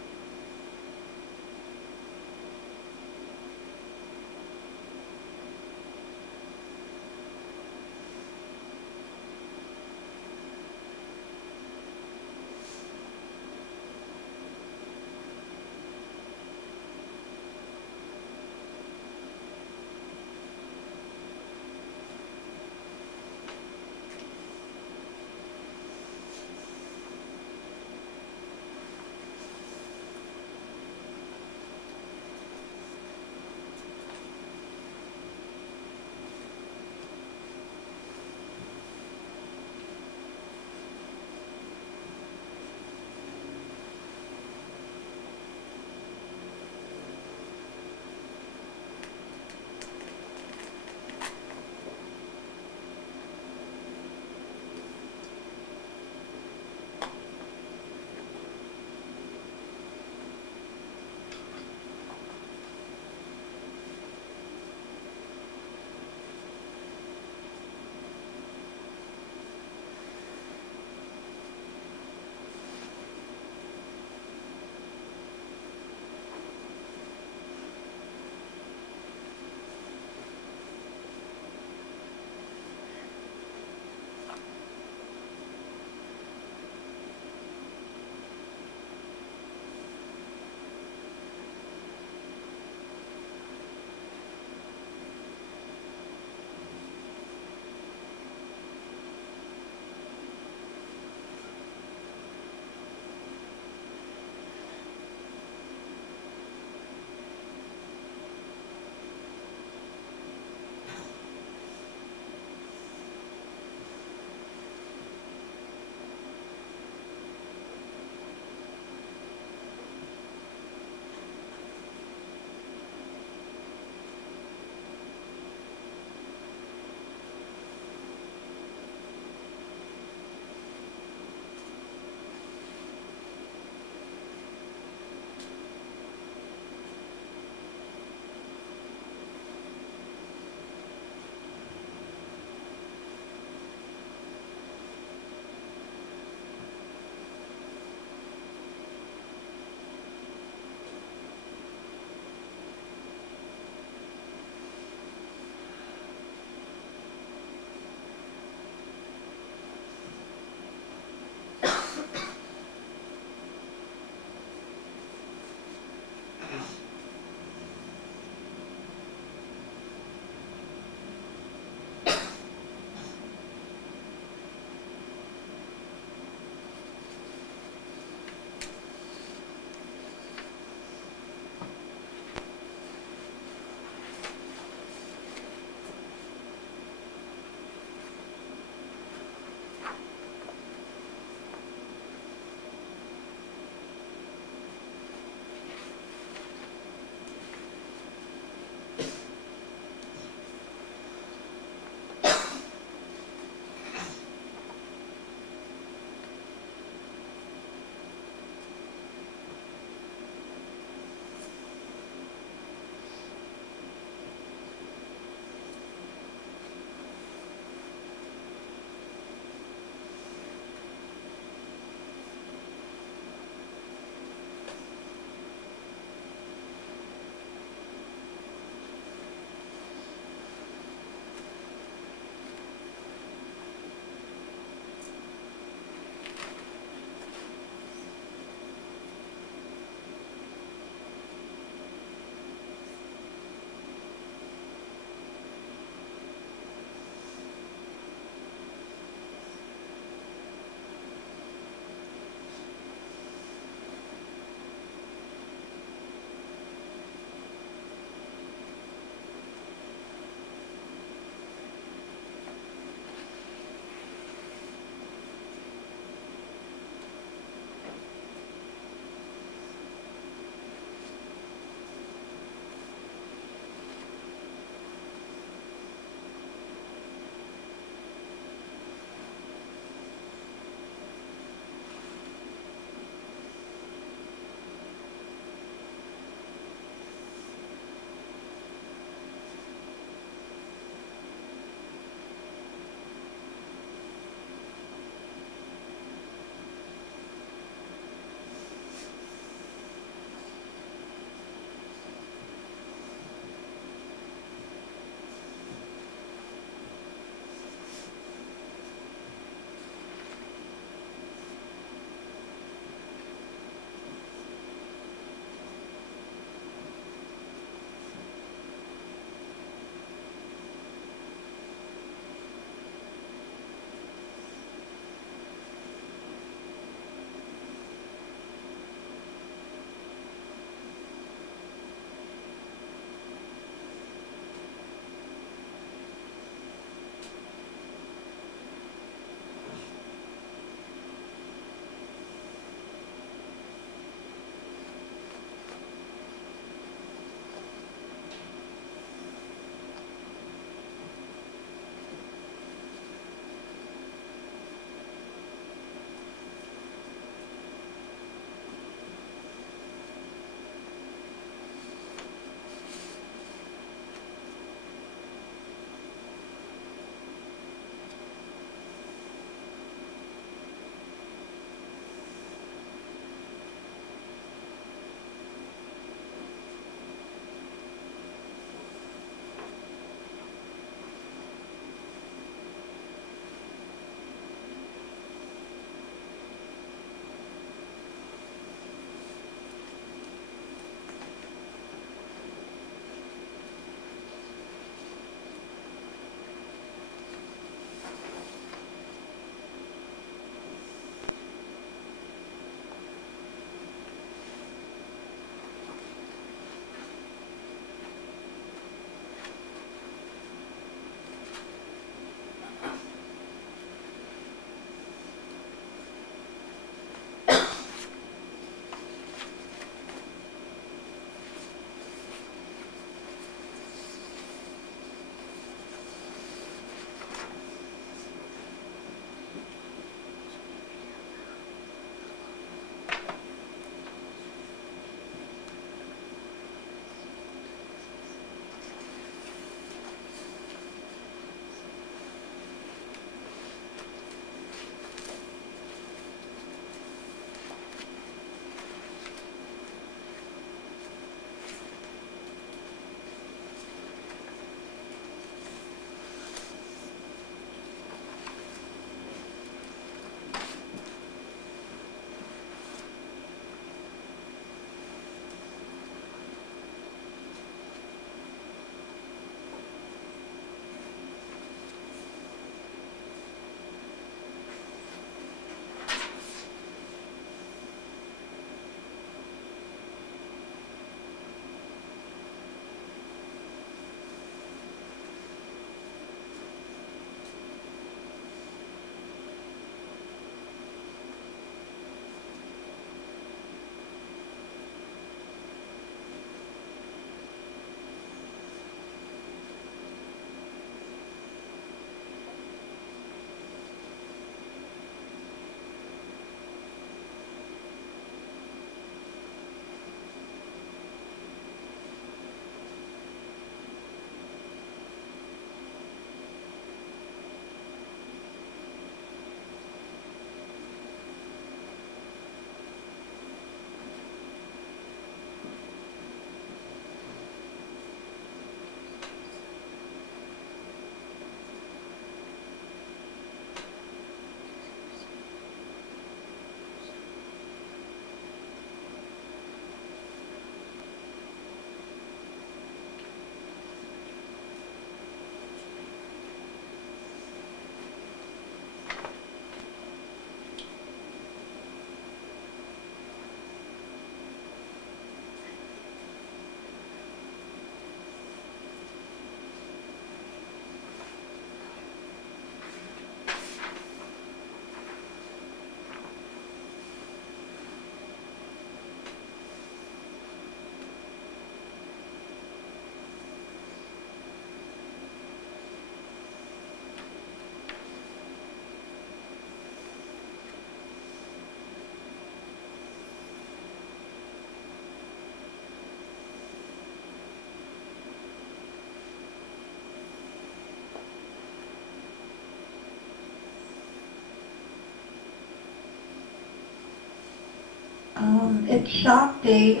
It's Shakti.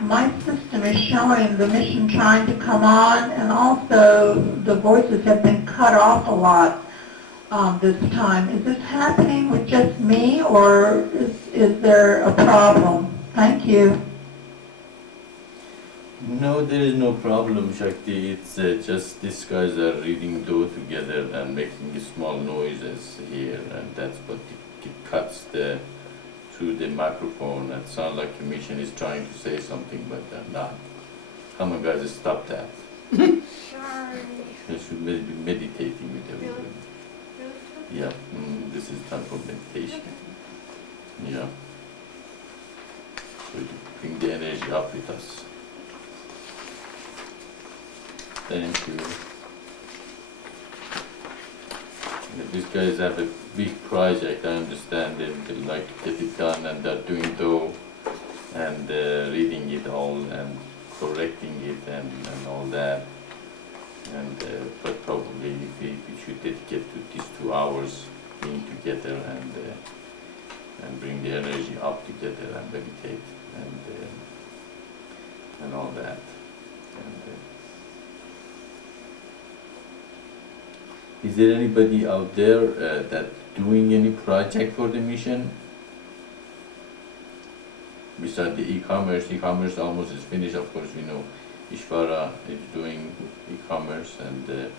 My system is showing the mission trying to come on, and also the voices have been cut off a lot this time. Is this happening with just me, or is there a problem? Thank you. No, there is no problem, Shakti. It's just these guys are reading Do together and making small noises here, and that's what it cuts through the microphone. It sounds like the mission is trying to say something, but they're not. Come on, guys, stop that. Sorry. You should be meditating with everybody. Yeah, this is time for meditation. Yeah. So to bring the energy up with us. Thank you. These guys have a big project, I understand. They like to get it done, and they're doing though, and reading it all and correcting it and all that. And but probably if we should dedicate to these 2 hours being together and bring the energy up together and meditate and all that. And, is there anybody out there that doing any project for the mission? Besides the e-commerce, e-commerce almost is finished. Of course, we know Ishvara is doing e-commerce, and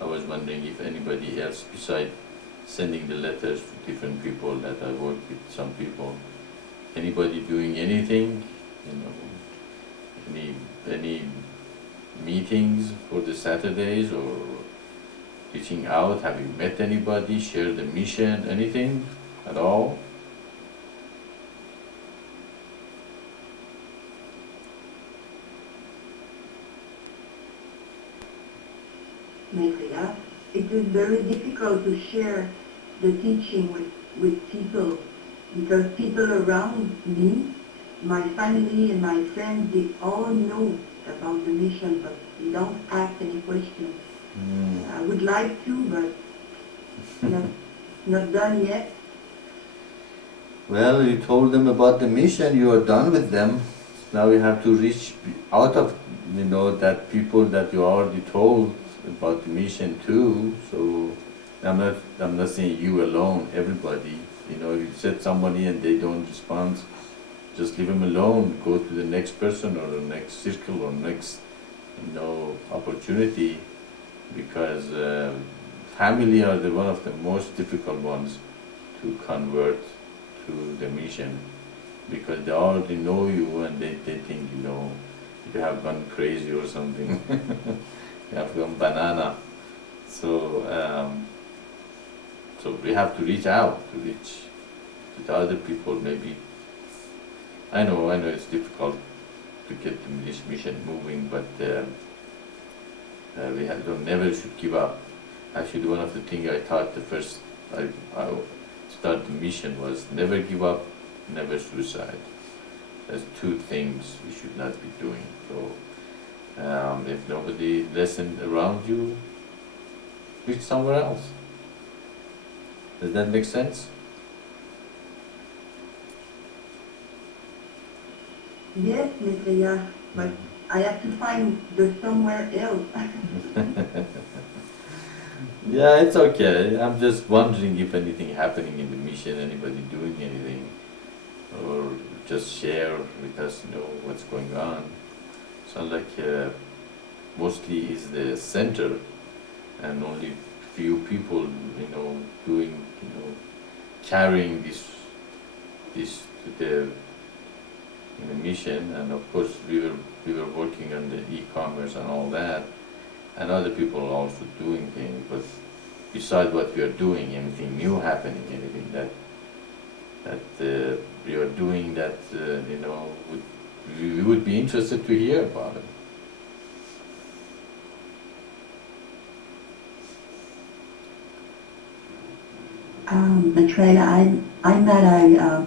I was wondering if anybody else besides sending the letters to different people that I work with, some people, anybody doing anything, any meetings for the Saturdays, or reaching out, have you met anybody, share the mission, anything at all? Maitreya, it is very difficult to share the teaching with people because people around me, my family and my friends, they all know about the mission, but they don't ask any questions. I would like to, but not done yet. Well, you told them about the mission, you are done with them. Now you have to reach out of, that people that you already told about the mission too. So I'm not saying you alone, everybody. If you set somebody and they don't respond, just leave them alone. Go to the next person or the next circle or next, opportunity, because family are one of the most difficult ones to convert to the mission, because they already know you and they think you have gone crazy or something. You have gone banana. So we have to reach out to the other people. Maybe I know it's difficult to get this mission moving, but we never should give up. Actually, one of the things I taught the first I started the mission was never give up, never suicide. There's 2 things we should not be doing. So if nobody listened around you, reach somewhere else. Does that make sense? Yes, Maitreya, but I have to find the somewhere else. Yeah, it's okay. I'm just wondering if anything happening in the mission, anybody doing anything, or just share with us, what's going on. Sounds like mostly is the center, and only few people, doing, carrying this to the mission. And of course, we were working on the e-commerce and all that, and other people are also doing things. But besides what we are doing, anything new happening, anything that we are doing that we would be interested to hear about it. Maitreya, I met a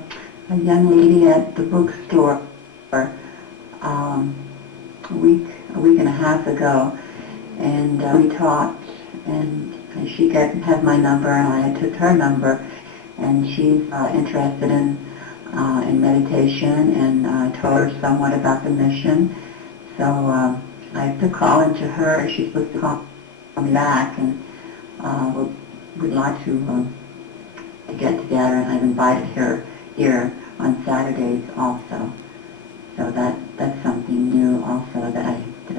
young lady at the bookstore a week and a half ago, and we talked, and she had my number, and I took her number, and she's interested in in meditation and told her somewhat about the mission. So I have to call into her. She's supposed to call me back, and would like to get together, and I've invited her here on Saturdays also. So that's something new also that I did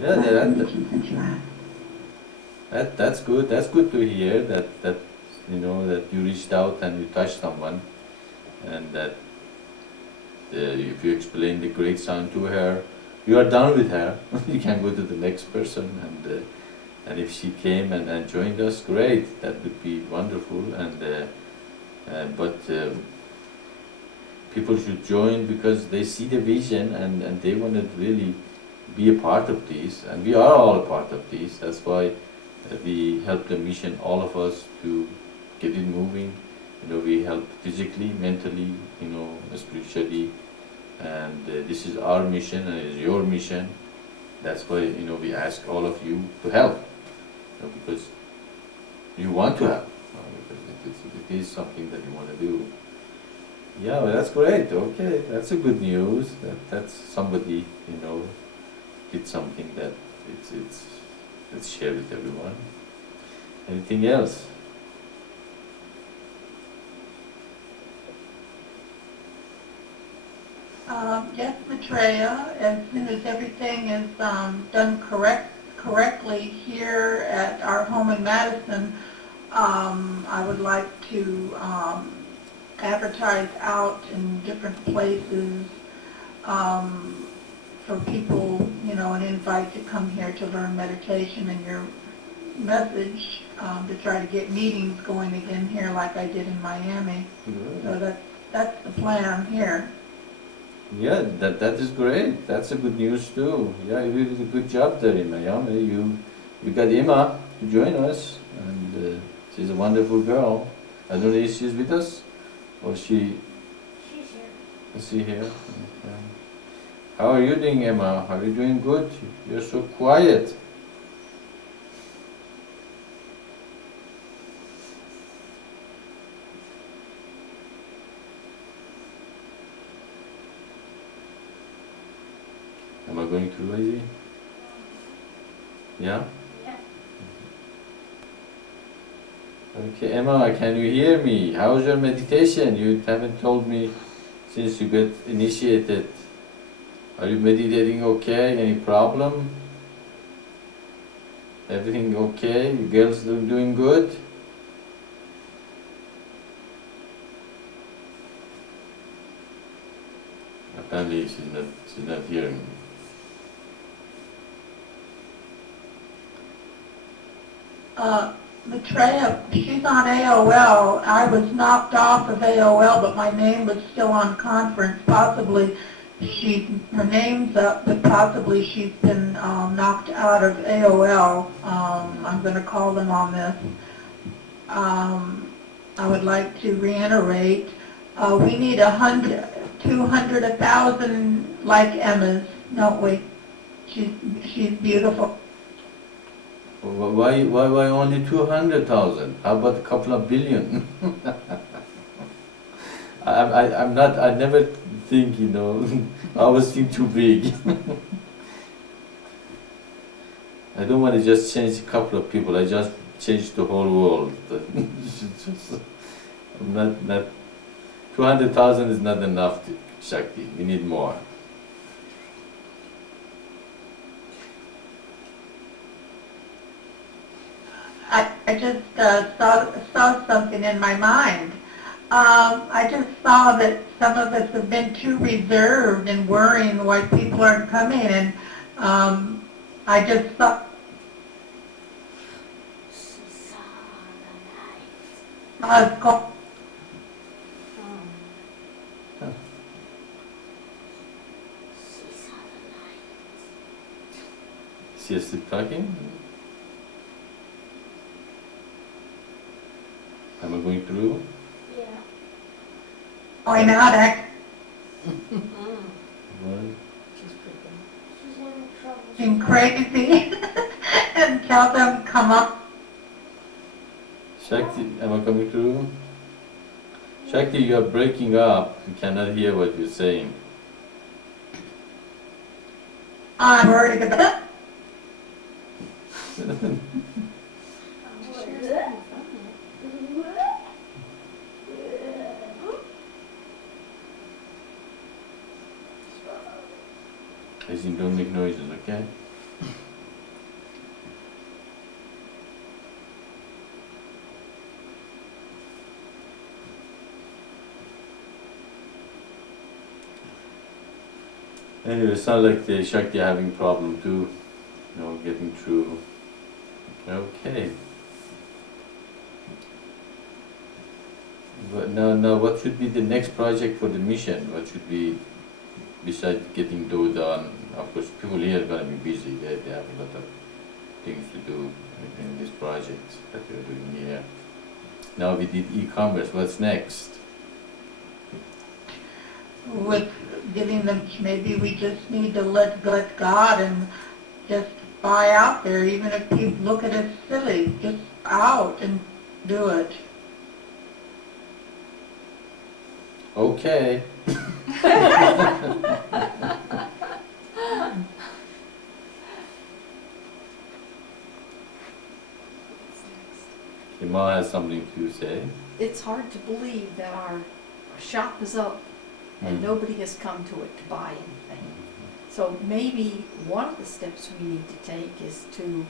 Yeah, mention since you asked. that's good. That's good to hear that you know that you reached out and you touched someone, and that if you explain the great sound to her, you are done with her. You can go to the next person, and if she came and joined us, great. That would be wonderful. But people should join because they see the vision and they want to really be a part of this, and we are all a part of this. That's why we help the mission, all of us, to get it moving. You know, we help physically, mentally, you know, spiritually, and this is our mission and it is your mission. That's why, you know, we ask all of you to help, you know, because you want to help, because it is something that you want to do. Yeah, well, that's great. Okay, that's a good news. That's somebody, you know, did something that let's share with everyone. Anything else? Yes, Maitreya, as soon as everything is done correctly here at our home in Madison, I would like to advertise out in different places for people, you know, an invite to come here to learn meditation, and your message to try to get meetings going again here like I did in Miami. So that's the plan here. Yeah, that is great. That's a good news too. Yeah, you did a good job there in Miami. You got Emma to join us, and she's a wonderful girl. I don't know if she's with us or She's here. is she here? Okay. How are you doing, Emma? Are you doing good? You're so quiet. Am I going too lazy? Yeah? Yeah. Okay, Emma, can you hear me? How's your meditation? You haven't told me since you got initiated. Are you meditating okay? Any problem? Everything okay? You girls doing good? Apparently she's not hearing me. Maitreya, she's on AOL. I was knocked off of AOL, but my name was still on conference. Possibly her name's up, but possibly she's been knocked out of AOL. I'm going to call them on this. I would like to reiterate, we need 100, 200, 1,000 like Emma's, don't we? She's beautiful. Why only 200,000? How about a couple of billion? I never think, you know, I always think too big. I don't want to just change a couple of people, I just change the whole world. not 200,000 is not enough, Shakti, we need more. I just saw something in my mind. I just saw that some of us have been too reserved and worrying why people aren't coming, and I just thought She saw the light. I was going. She saw the light. Is she still talking? Am I going through? Yeah. Going out What? She's freaking. She's having trouble. acting crazy and tell them come up. Shakti, am I coming through? Shakti, you are breaking up. I cannot hear what you're saying. I'm worried about Listen, don't make noises, okay? Anyway, it sounds like the Shakti are having problem too, getting through. Okay. But now, what should be the next project for the mission? What should be, besides getting those done? Of course, people here are gonna be busy. They have a lot of things to do in this project that we're doing here. Now we did e-commerce. What's next? with getting them, maybe we just need to let God and just buy out there, even if people look at us silly, just out and do it. Okay. Kemal has something to say. It's hard to believe that our shop is up and nobody has come to it to buy anything. So maybe one of the steps we need to take is to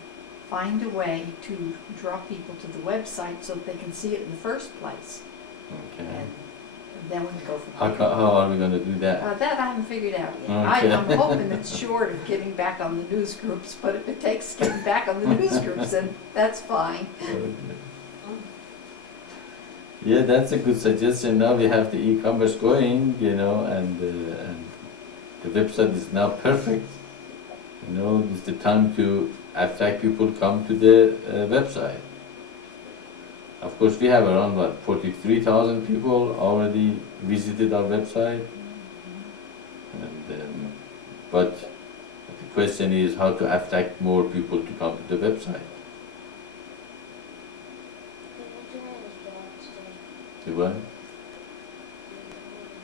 find a way to draw people to the website so that they can see it in the first place. Okay. And then we can go from How, there. how are we going to do that? That I haven't figured out yet. Okay. I'm hoping it's short of getting back on the news groups, but if it takes getting back on the news groups, then that's fine. Yeah, that's a good suggestion. Now we have the e-commerce going, and the website is now perfect. It's the time to attract people to come to the website. Of course, we have around 43,000 people already visited our website. And but the question is how to attract more people to come to the website. The internet is bad today. The what?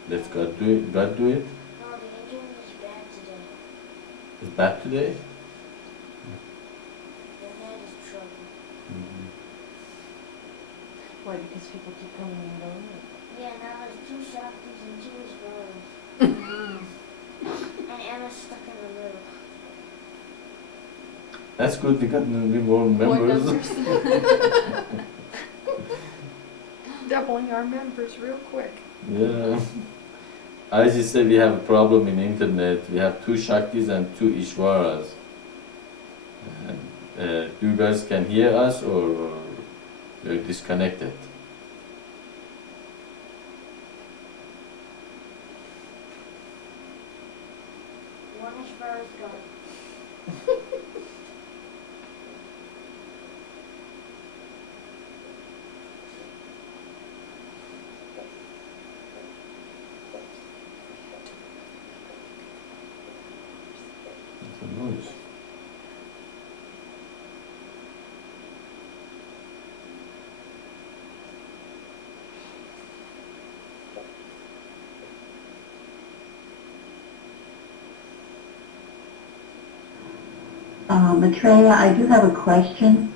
Let's God do it. God do it. No, the internet is bad today. It's bad today. The net is trouble. Why? Because people keep coming and going? Yeah, now there's 2 Shaktis and 2 Isvaras. And Anna's stuck in the middle. That's good. We got more members. Doubling our members real quick. Yeah. As you said, we have a problem in internet. We have 2 Shaktis and 2 Ishwaras. And, you guys can hear us or we're disconnected? One Isvara's gone. That's a noise. Maitreya, I do have a question.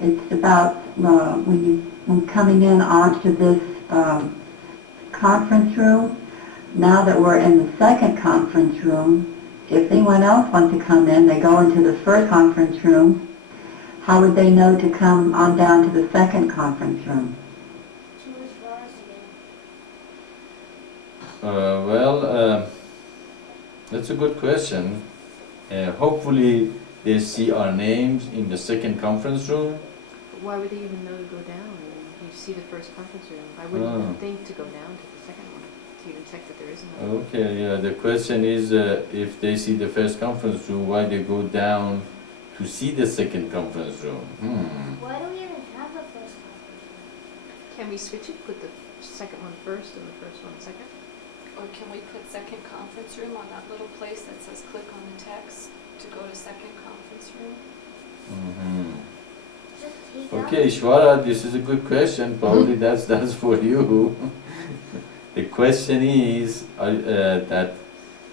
It's about when coming in onto this conference room. Now that we're in the second conference room, if anyone else wants to come in, they go into the first conference room. How would they know to come on down to the second conference room? 2 Isvaras again. That's a good question. Hopefully they see our names in the second conference room. But why would they even know to go down? You see the first conference room. I wouldn't even think to go down to the second one to even check that there isn't one. Okay, yeah, the question is if they see the first conference room, why they go down to see the second conference room? Why do we even have a first conference room? Can we switch it? Put the second one first and the first one second? Or can we put second conference room on that little place that says click on the text to go to second conference room? He got Okay, Ishwara, this is a good question. Probably that's for you. The question is that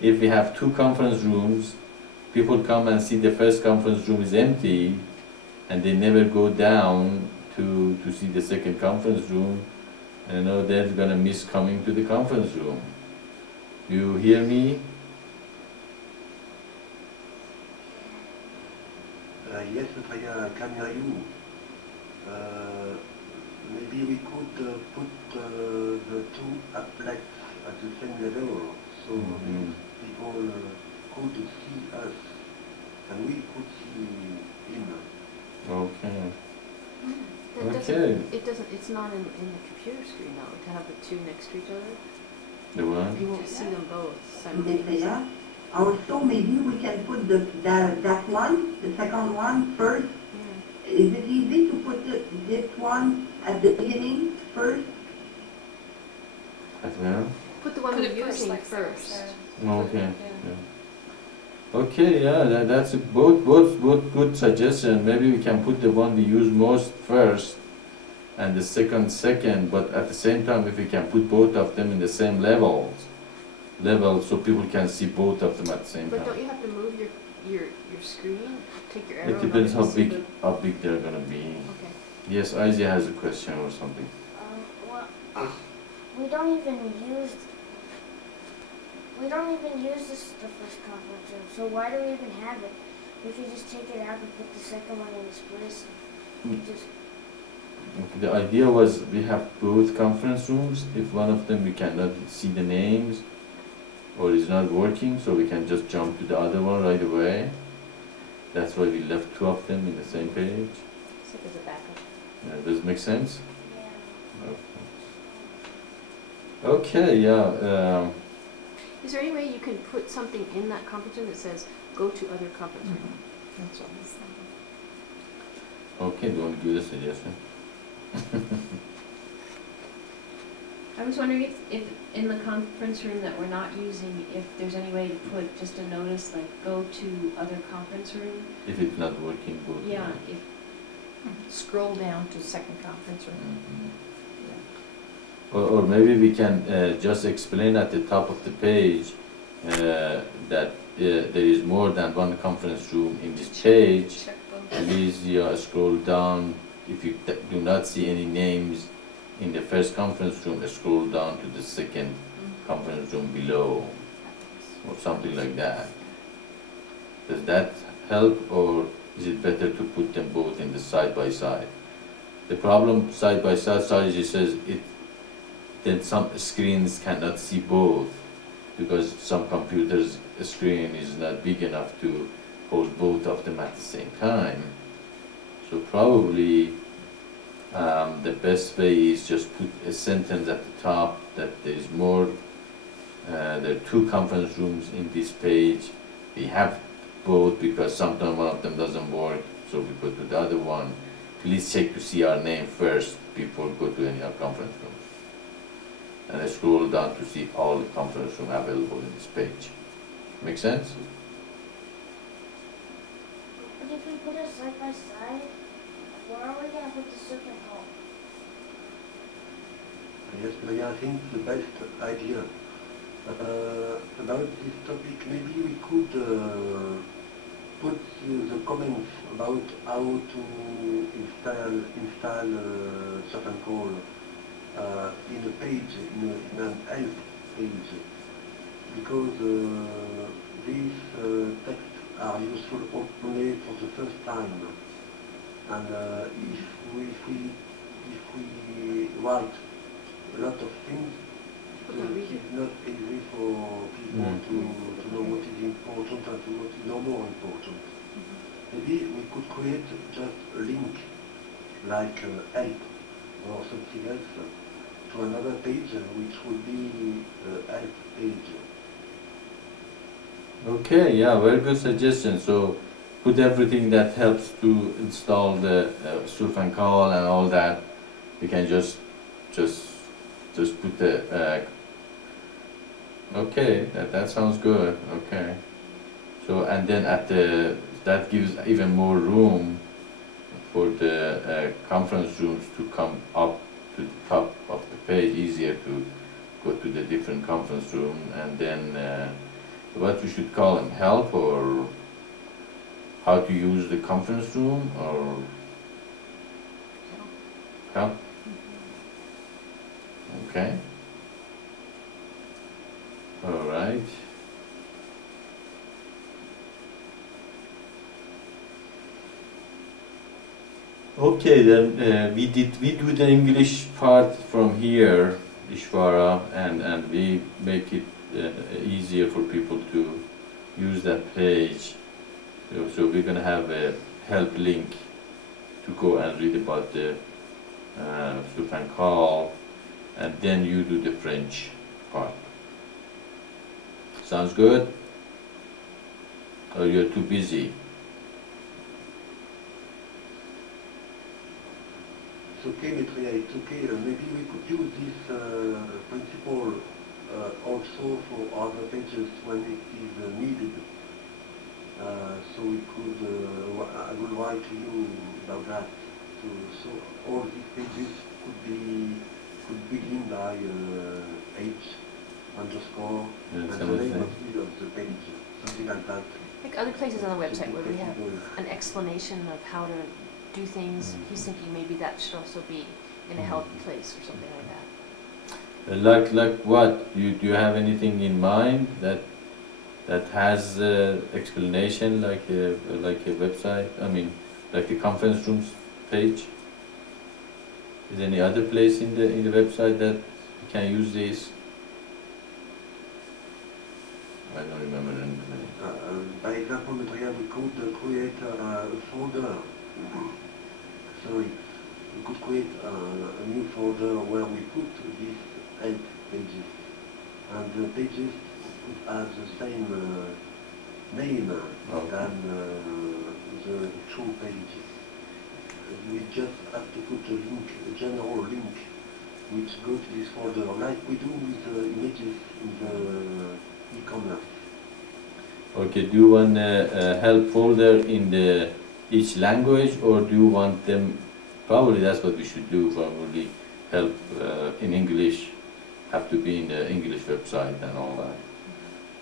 if we have two conference rooms, people come and see the first conference room is empty, and they never go down to see the second conference room. You know, they're gonna miss coming to the conference room. You hear me? Yes, Maitreya, I can hear you. Maybe we could put the two applets at the same level, so these people could see us and we could see him. Okay. That Okay. it's not in the computer screen though, to have the two next to each other. The one? You won't see them both Maitreya, simultaneously. also maybe we can put that one, the second one first. Yeah. Is it easy to put this one at the beginning first? As well? Put the one Put we're it first, using like Sarah first. said. Okay. Yeah. Yeah. Okay, yeah, that's both good suggestion. Maybe we can put the one we use most first and the second, but at the same time, if we can put both of them in the same level, so people can see both of them at the same But don't time. you have to move your screen? Take your arrow. It depends and how up and see big they're gonna be. Okay. Yes, Isaiah has a question or something. Well, we don't even use this the first conference room. So why do we even have it? We could just take it out and put the second one in its place. And just Okay, the idea was we have both conference rooms. If one of them we cannot see the names or is not working, so we can just jump to the other one right away. That's why we left two of them in the same page. So there's a backup. Does it make sense? yeah. Okay, yeah. Is there any way you can put something in that conference room that says, go to other conference room? That's what he's saying. Okay, do you want to give a suggestion? I was wondering if in the conference room that we're not using, if there's any way to put just a notice like, go to other conference room? If it's not working, go to Yeah, if, Scroll down to second conference room. Or maybe we can just explain at the top of the page that there is more than one conference room in this page. Check both. Please scroll down. If you do not see any names in the first conference room, scroll down to the second conference room below, or something like that. Does that help, or is it better to put them both in the side by side? The problem side by side strategy says then some screens cannot see both because some computers' screen is not big enough to hold both of them at the same time. So probably the best way is just put a sentence at the top that there is more, there are two conference rooms in this page. We have both because sometimes one of them doesn't work, so we go to the other one. Please check to see our name first before go to any other conference room. And I scroll down to see all the conference room available in this page. Make sense? But if we put it side by side, where are we gonna put the serpent hole? Yes, Maria, I think the best idea about this topic, maybe we could put the comments about how to install certain call in a page, in an help page, because these texts are useful only for the first time, and if we write a lot of things, it is not easy for people to know what is important and what is no more important. Maybe we could create just a link, like help or something else, to another page, which would be a help page. Okay, yeah, very good suggestion. So put everything that helps to install the surf and call and all that. We can just put the okay, that sounds good. Okay. So and then that gives even more room for the conference rooms to come up to the top of the page, easier to go to the different conference room, and then what we should call them, help, or how to use the conference room, or help? Okay. All right. Okay, then we do the English part from here, Ishvara, and we make it easier for people to use that page. So we're gonna have a help link to go and read about the soup and call, and then you do the French part. Sounds good? Or you're too busy? It's okay, Maitreya, it's okay. Maybe we could use this principle also for other pages when it is needed. So we could, I will write to you about that. So all these pages could begin by H underscore and the name of the page, something like that. Like other places on the website where we have an explanation of how to do things, he's thinking maybe that should also be in a help place or something like that. Like what? Do you have anything in mind that has explanation, like a website? I mean, like a conference rooms page. Is there any other place in the website that you can use this? I don't remember anything. By example, Maitreya, we could create a folder. Sorry, we could create a new folder where we put these 8 pages. And the pages could have the same name than the actual page. We just have to put a link, a general link, which goes to this folder, like we do with the images in the e-commerce. Okay, do you want a help folder in each language, or do you want them, probably that's what we should do, probably help in English, have to be in the English website and all that.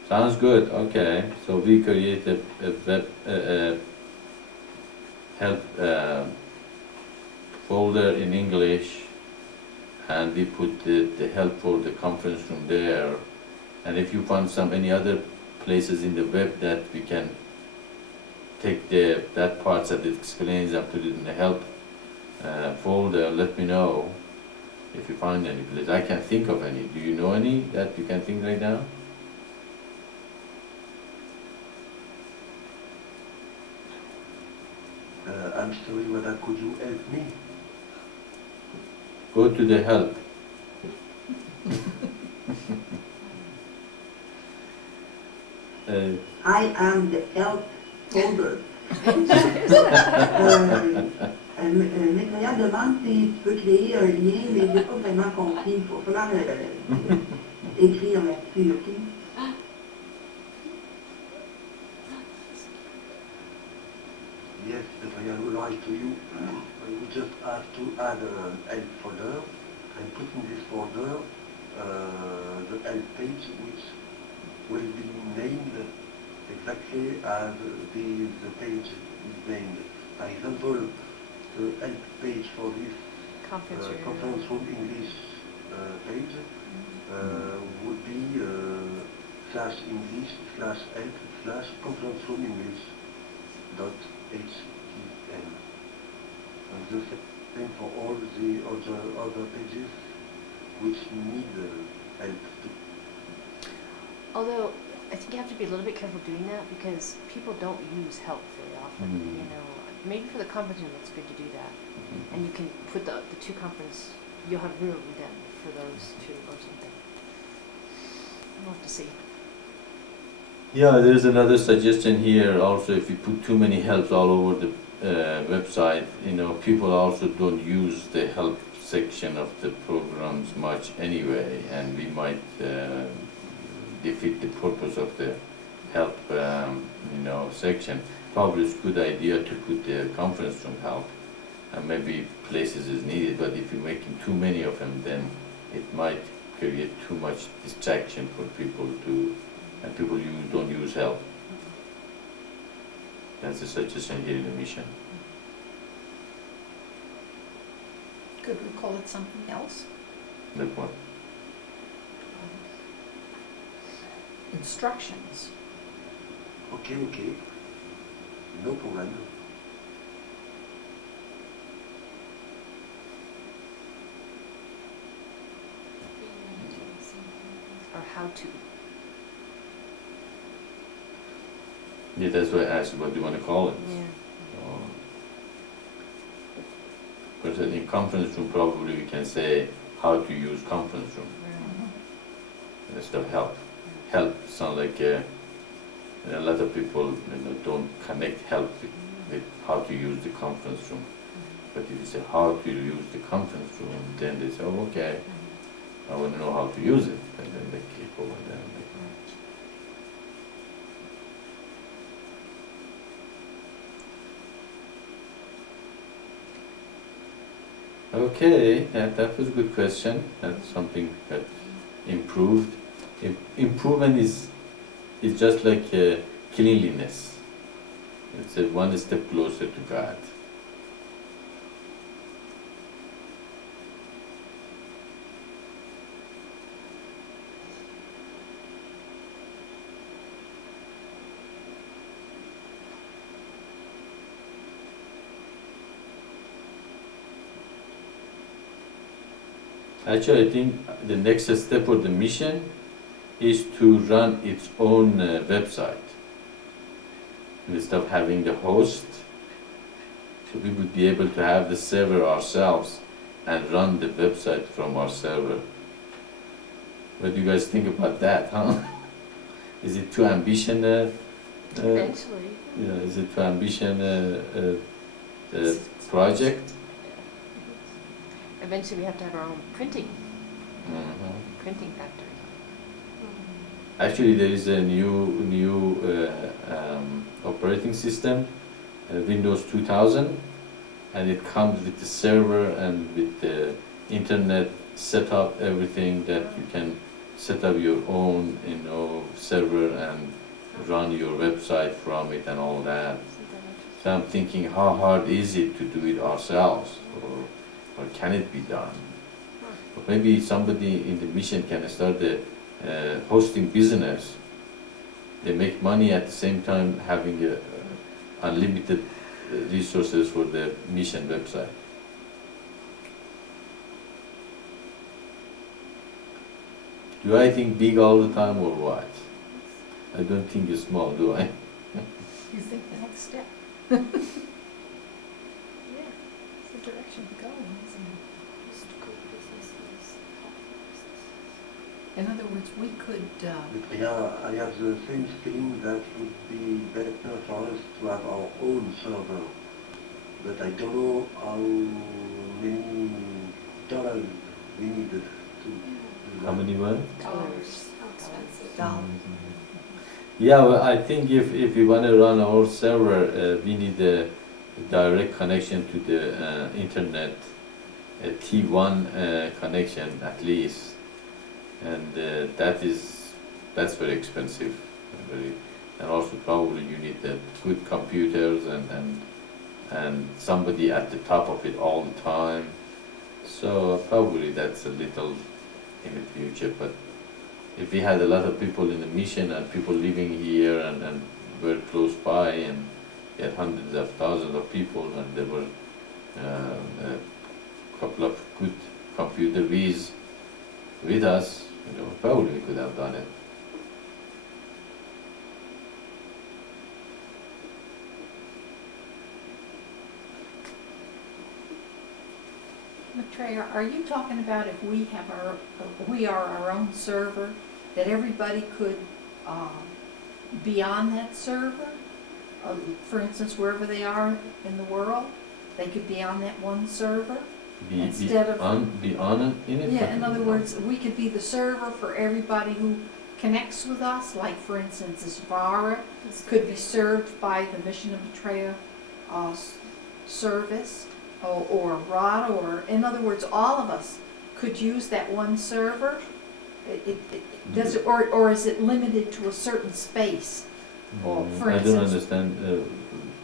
Sounds good, okay. So we create a web help folder in English, and we put the help for the conference room there. And if you find any other places in the web that we can take that part that explains and put it in the help folder, let me know if you find any place. I can't think of any. Do you know any that you can think right now? I'm sorry, madam, could you help me? Go to the help. I am the help folder. Maitreya demande si tu peux créer un lien, mais je n'ai pas vraiment compris. Il faut falloir écrire là-dessus, OK? Yes, Maitreya, I will write to you. I will just have to add an help folder and put in this folder the help page, which will be named exactly as the page is named. For example, the help page for this Conference room. conference room English page would be /English/help/conference room English.htm. And the same for all the other pages which need help. Although, I think you have to be a little bit careful doing that because people don't use help very often, Mhm. you know. Maybe for the conference room, it's good to do that. And you can put the two conference, you'll have room then for those two or something. We'll have to see. Yeah, there's another suggestion here also. If you put too many helps all over the website, people also don't use the help section of the programs much anyway, and we might defeat the purpose of the help section. Probably it's a good idea to put the conference room help and maybe places is needed, but if you're making too many of them, then it might create too much distraction for people and people don't use help. That's a suggestion here in the mission. Could we call it something else? That one. Instructions. Okay, no problem. Or how to. Yeah, that's why I asked you, what do you want to call it? Yeah. Because in conference room, probably we can say how to use conference room instead of help. Help sounds like a lot of people don't connect help with how to use the conference room. But if you say how to use the conference room, then they say, oh, okay, I want to know how to use it, and then they keep over there. Okay, that was a good question. That's something that improved. Improvement is just like cleanliness. It's one step closer to God. Actually, I think the next step for the mission is to run its own website. Instead of having the host, so we would be able to have the server ourselves and run the website from our server. What do you guys think about that, huh? Is it too ambitious? Eventually. Is it too ambitious project? Eventually we have to have our own printing Mhm. factory. Actually, there is a new operating system, Windows 2000, and it comes with the server and with the internet setup, everything that you can set up your own, server and run your website from it and all that. So I'm thinking, how hard is it to do it ourselves, or can it be done? Or maybe somebody in the mission can start a hosting business. They make money at the same time having unlimited resources for the mission website. Do I think big all the time or what? I don't think it's small, do I? You think the next step? Yeah, it's the direction to go in, isn't it? In other words, we could, But I have the same feeling that it would be better for us to have our own server. But I don't know how many dollars we need to do that. How many what? Dollars. How expensive. down. Yeah, well, I think if we want to run our server, we need a direct connection to the internet, a T1 connection at least, and that's very expensive, and also probably you need good computers and somebody at the top of it all the time. So probably that's a little in the future, but if we had a lot of people in the mission and people living here and were close by, and we had hundreds of thousands of people, and there were a couple of good computer whiz with us, probably we could have done it. Maitreya, are you talking about if we are our own server, that everybody could be on that server? For instance, wherever they are in the world, they could be on that one server? Instead of- Be on in it? Yeah, in other words, we could be the server for everybody who connects with us, like for instance, Isvara could be served by the Mission of Maitreya service, or Rod, or, in other words, all of us could use that one server? Does it, or is it limited to a certain space? Or, for I don't instance- understand,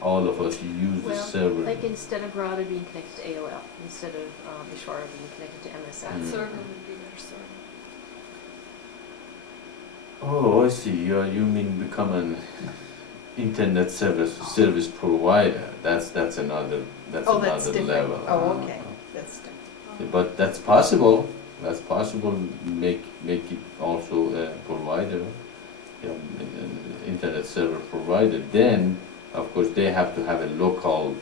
all of us use the Well, server. like instead of Rada being connected to AOL, instead of Vishwara being connected to MSN. That server would be their server. Oh, I see, you mean become an internet service provider, that's another, Oh, that's another different. level. Oh, okay, that's different. But that's possible, make it also a provider, an internet server provider. Then, of course, they have to have a local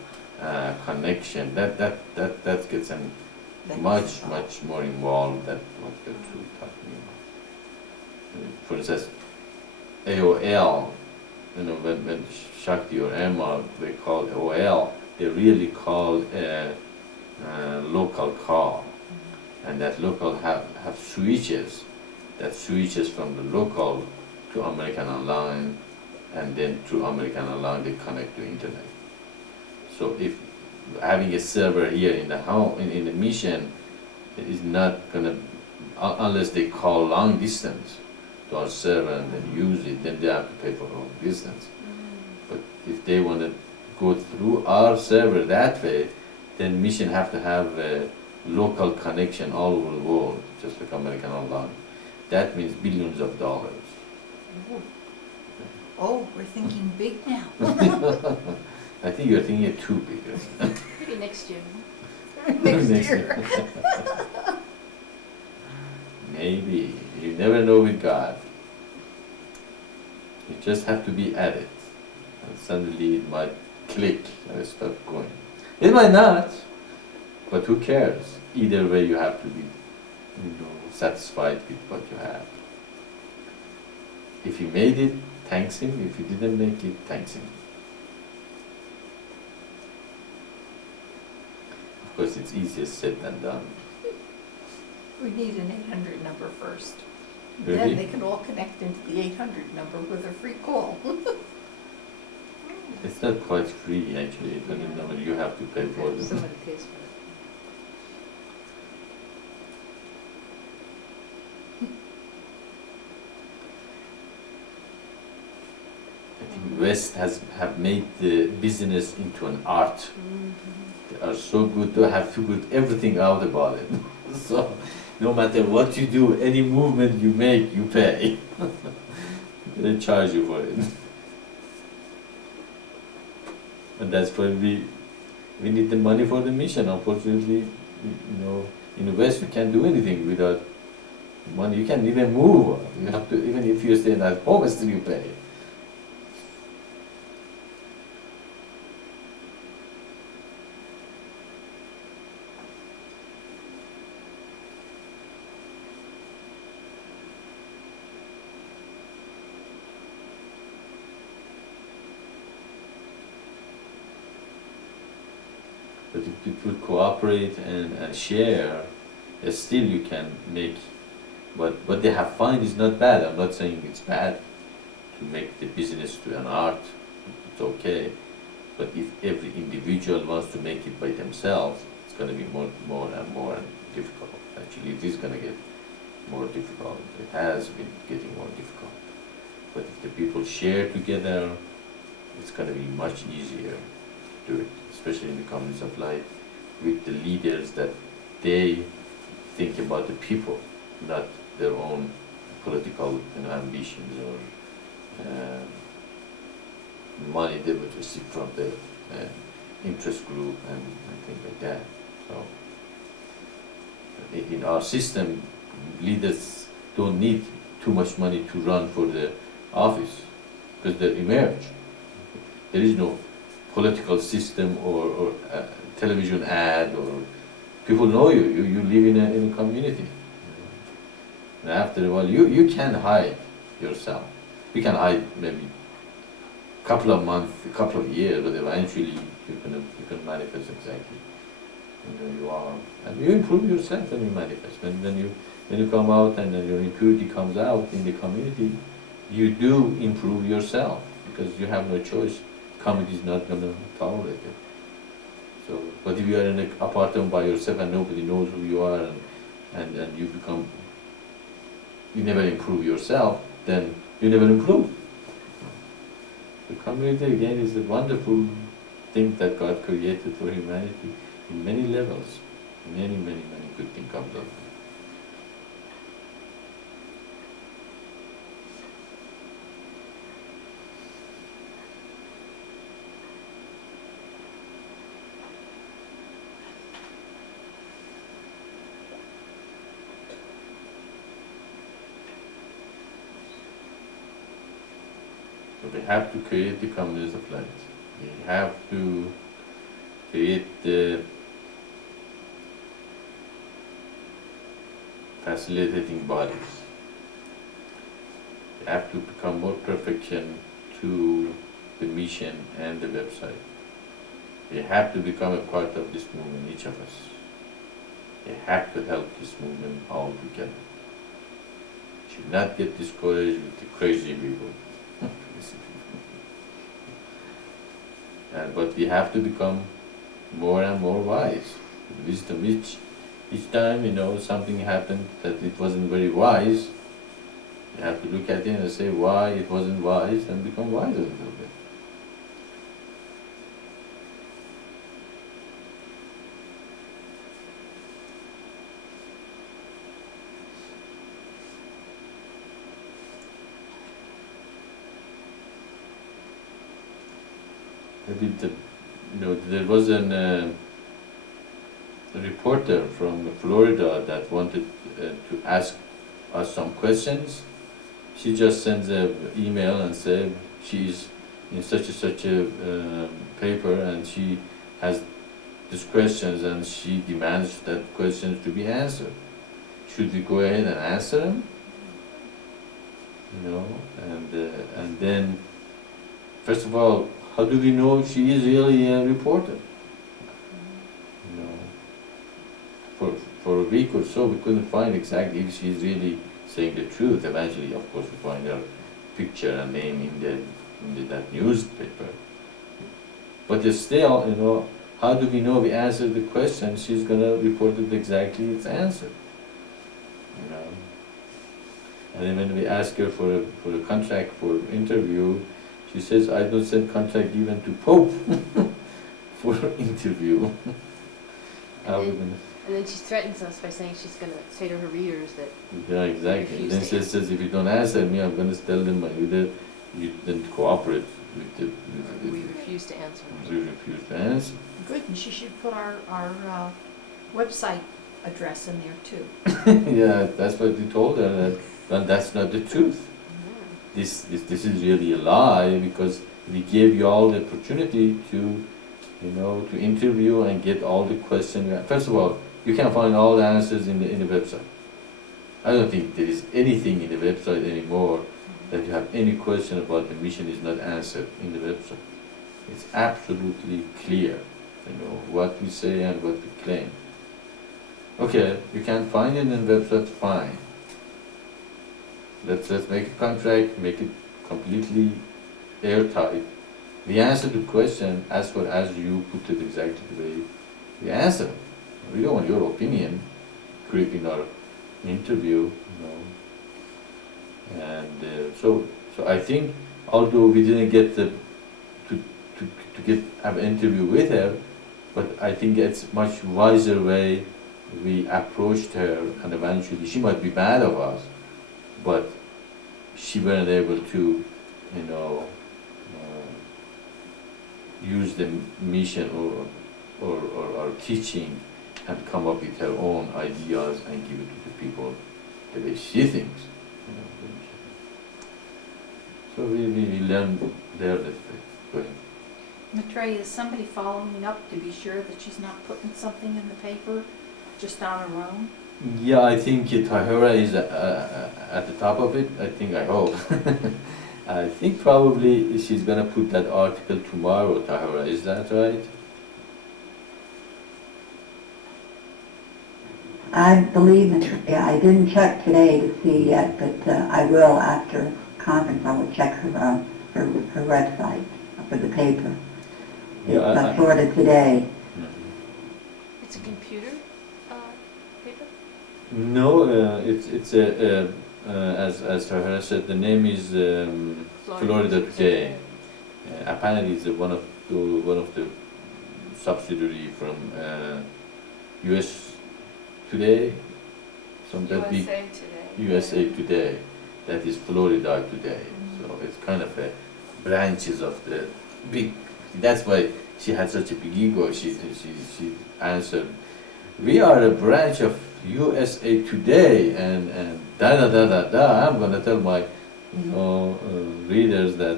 connection. That gets them much more involved than what we're talking about. For instance, AOL, when Shakti or Emma, they call OL, they really call a local call. And that local have switches, that switches from the local to American Online, and then through American Online they connect to internet. So if having a server here in the home, in the mission, is not gonna, unless they call long distance to our server and then use it, then they have to pay for long distance. But if they want to go through our server that way, then mission have to have a local connection all over the world, just like American Online. That means billions of dollars. Oh, we're thinking big now. I think you're thinking it too big. Maybe next year. Next year. Maybe. You never know with God. You just have to be at it. And suddenly it might click and start going. It might not, but who cares? Either way you have to be satisfied with what you have. If he made it, thanks him. If he didn't make it, thanks him. Of course, it's easier said than done. We need an 800 number first. Really? Then they can all connect into the 800 number with a free call. It's not quite free, actually. It's a number you have to pay for it. Somebody pays for it. I think West have made the business into an art. They are so good to have figured everything out about it. So no matter what you do, any movement you make, you pay. They charge you for it. And that's why we need the money for the mission. Unfortunately, in the West you can't do anything without money. You can't even move. You have to, even if you stay at home, still you pay. But if people cooperate and share, still you can make what they have found is not bad. I'm not saying it's bad to make the business to an art. It's okay. But if every individual wants to make it by themselves, it's going to be more and more difficult. Actually, it is going to get more difficult. It has been getting more difficult. But if the people share together, it's going to be much easier to do it, especially in the communities of light, with the leaders that they think about the people, not their own political ambitions or money they would receive from the interest group and things like that. So in our system, leaders don't need too much money to run for the office because they emerge. There is no political system or television ad, or people know you live in a community. And after a while, you can hide yourself. You can hide maybe a couple of months, a couple of years, but eventually you can manifest exactly who you are. And you improve yourself when you manifest. When you come out and then your impurity comes out in the community, you do improve yourself because you have no choice. Community is not going to tolerate it. So, but if you are in an apartment by yourself and nobody knows who you are, and you never improve yourself, then you never improve. The community again is a wonderful thing that God created for humanity in many levels. Many good things comes out of it. So we have to create the communities of light. We have to create the facilitating bodies. We have to become more perfection to the mission and the website. We have to become a part of this movement, each of us. We have to help this movement all together. Should not get discouraged with the crazy people. But we have to become more and more wise. With wisdom, each time something happened that it wasn't very wise, you have to look at it and say why it wasn't wise and become wiser a little bit. There was a reporter from Florida that wanted to ask us some questions. She just sends an email and said she's in such a paper and she has these questions and she demands that questions to be answered. Should we go ahead and answer them? And then, first of all, how do we know she is really a reporter? For a week or so, we couldn't find exactly if she's really saying the truth. Eventually, of course, we find her picture and name in that newspaper. But still, how do we know we answered the question? She's gonna report it exactly its answer. And then when we ask her for a contract for interview, she says, I don't send contract even to Pope for interview. And then she threatens us by saying she's going to say to her readers that yeah, exactly. And then she says, if you don't answer me, I'm going to tell them you didn't cooperate with we refuse to answer. We refuse to answer. Good, and she should put our website address in there too. Yeah, that's what we told her. Well, that's not the truth. This is really a lie, because we gave you all the opportunity to interview and get all the questions. First of all, you can find all the answers in the website. I don't think there is anything in the website anymore that you have any question about the mission is not answered in the website. It's absolutely clear, what we say and what we claim. Okay, you can't find it in the website, fine. Let's make a contract, make it completely airtight. We answer the question as far as you put it exactly the way we answer. We don't want your opinion creeping our interview, And so I think, although we didn't get to have an interview with her, but I think it's much wiser way we approached her, and eventually she might be mad of us, but she weren't able to, use the mission or our teaching and come up with her own ideas and give it to the people the way she thinks. So we learn there that way. Maitreya, is somebody following up to be sure that she's not putting something in the paper just on her own? Yeah, I think Tahira is at the top of it. I hope. I think probably she's gonna put that article tomorrow, Tahira. Is that right? I believe Maitreya. I didn't check today to see yet, but I will after conference. I will check her website for the paper. It's Yeah, sorted today. It's a computer paper? No, it's a as Tahira said, the name is Florida Today. Apparently, it's one of the subsidiary from U.S. Today, some that big USA Today. USA Today, that is Florida Today. So it's kind of a branches of the big. That's why she had such a big ego. She answered, "We are a branch of USA Today," and da da da da da. I'm gonna tell my readers that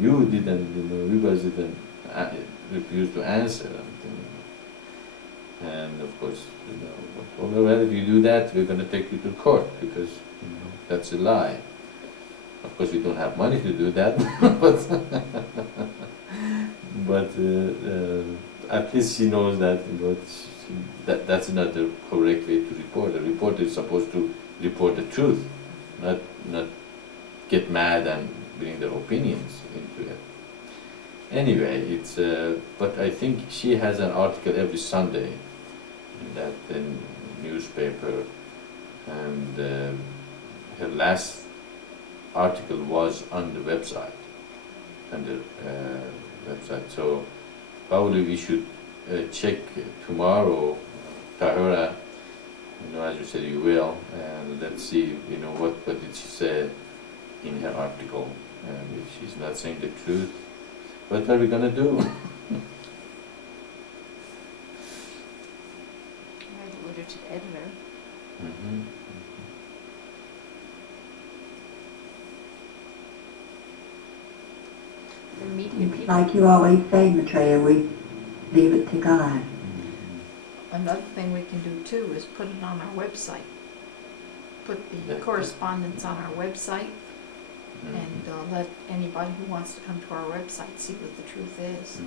you didn't, you guys didn't refuse to answer. And of course, well, if you do that, we're gonna take you to court because that's a lie. Of course, we don't have money to do that, but at least she knows that that's not the correct way to report. A reporter is supposed to report the truth, not get mad and bring their opinions into it. Anyway, it's but I think she has an article every Sunday in that newspaper, and her last article was on the website, So probably we should check tomorrow, Tahira. As you said, you will, and let's see, what did she say in her article, and if she's not saying the truth, what are we gonna do? Write a letter to the editor. Mm-hmm. The media people. Like you always say, Maitreya, we leave it to God. Another thing we can do too is put it on our website. Put the Yeah. correspondence on our website and let anybody who wants to come to our website see what the truth is.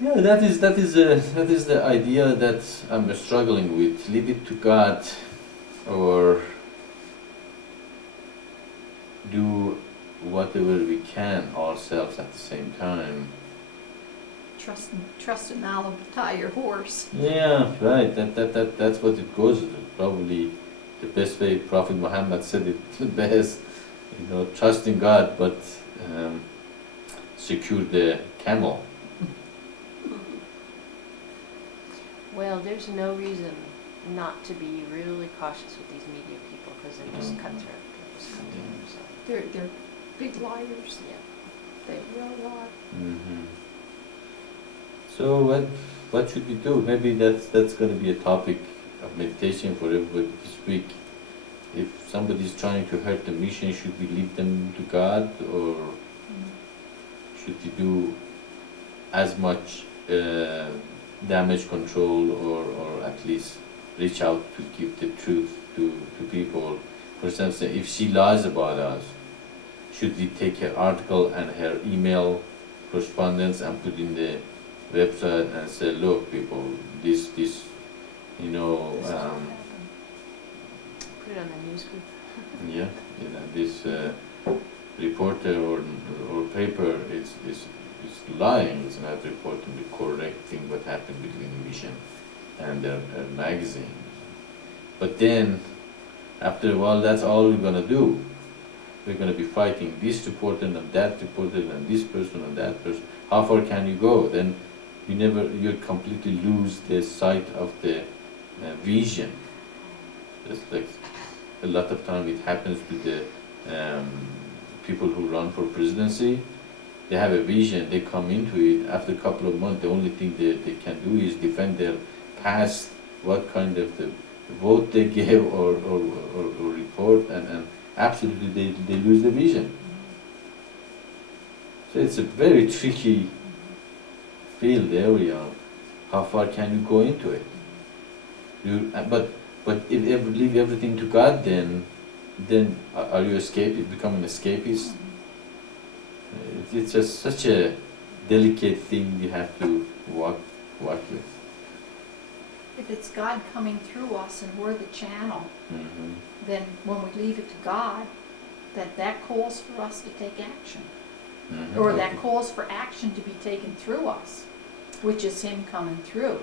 Yeah, that is the idea that I'm struggling with. Leave it to God, or do whatever we can ourselves at the same time. Trust an owl to tie your horse. Yeah, right. That's what it goes. Probably the best way Prophet Muhammad said it the best. Trust in God, but secure the camel. Well, there's no reason not to be really cautious with these media people because they're just cutthroat. So, They're big liars. yeah. They really are. Mm-hmm. So what should we do? Maybe that's going to be a topic of meditation for everybody this week. If somebody's trying to hurt the mission, should we leave them to God, or should we do as much damage control, or at least reach out to give the truth to people? For instance, if she lies about us, should we take her article and her email correspondence and put in the website and say, look, people, this This could happen. Put it on the news group. yeah, this reporter or paper is lying. It's not reporting the correct thing what happened between the mission and their magazine. But then, after a while, that's all we're gonna do. We're gonna be fighting this reporter and that reporter and this person and that person. How far can you go? Then you completely lose the sight of the vision. Just like a lot of time it happens to the people who run for presidency. They have a vision, they come into it, after a couple of months the only thing they can do is defend their past, what kind of the vote they gave or report, and absolutely they lose the vision. So it's a very tricky field area. How far can you go into it? But if you leave everything to God, then are you become an escapist? It's just such a delicate thing you have to work with. If it's God coming through us and we're the channel, then when we leave it to God, that calls for us to take action. Or that calls for action to be taken through us. which is Him coming through.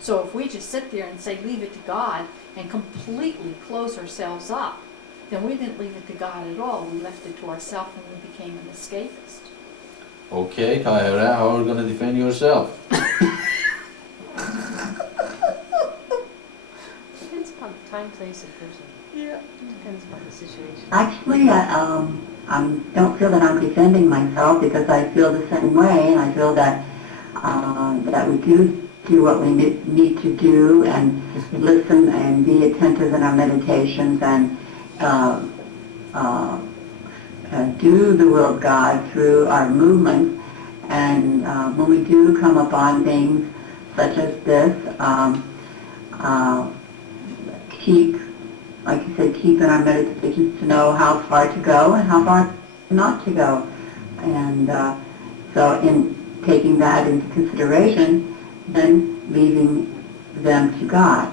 So if we just sit there and say, leave it to God, and completely close ourselves up, then we didn't leave it to God at all. We left it to ourselves and we became an escapist. Okay, Tahira, how are you going to defend yourself? Depends upon the time, place, and person. Yeah. Depends upon the situation. Actually, I don't feel that I'm defending myself because I feel the same way, and I feel that that we do what we need to do and listen and be attentive in our meditations and do the will of God through our movement. And when we do come upon things such as this, keep, like you said, keep in our meditations to know how far to go and how far not to go. And so in taking that into consideration, then leaving them to God.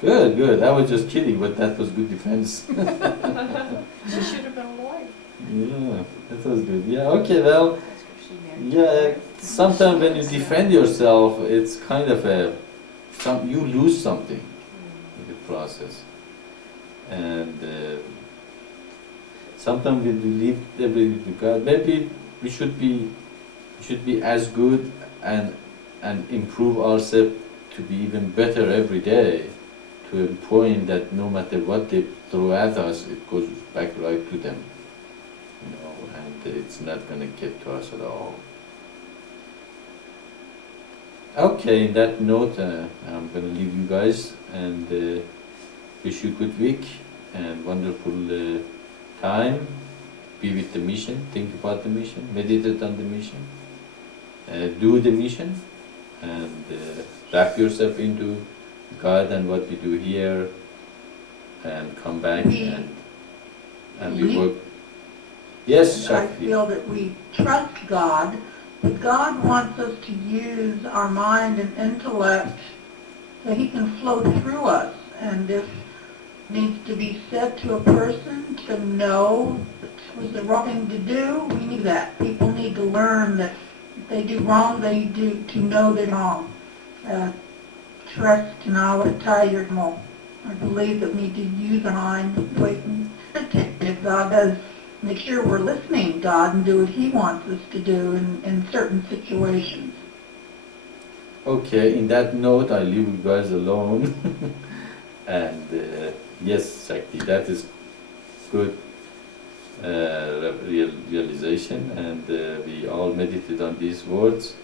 Good, good. I was just kidding, but that was good defense. She should have been a lawyer. Yeah, that was good. Yeah, okay, well, That's what she married. yeah, sometimes when you defend yourself, it's kind of you lose something in the process. And sometimes when we leave everything to God, maybe we should be as good and improve ourselves to be even better every day, to a point that no matter what they throw at us, it goes back right to them, and it's not going to get to us at all. Okay, in that note, I'm going to leave you guys and wish you a good week and wonderful time. Be with the mission, think about the mission, meditate on the mission, do the mission, and wrap yourself into God and what we do here, and come back and we work. Yes, I Shakti. feel that we trust God, but God wants us to use our mind and intellect so He can flow through us. And if needs to be said to a person to know it was the wrong thing to do, we need that. People need to learn that if they do wrong, they do to know they're wrong. Trust knowledge, tired more. I believe that we need to use our mind, wait, and if God does, make sure we're listening to God and do what He wants us to do in certain situations. Okay, in that note, I leave you guys alone. And yes, Shakti, that is good realization, and we all meditate on these words,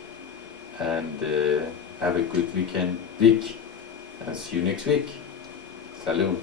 and have a good week, and see you next week. Salut.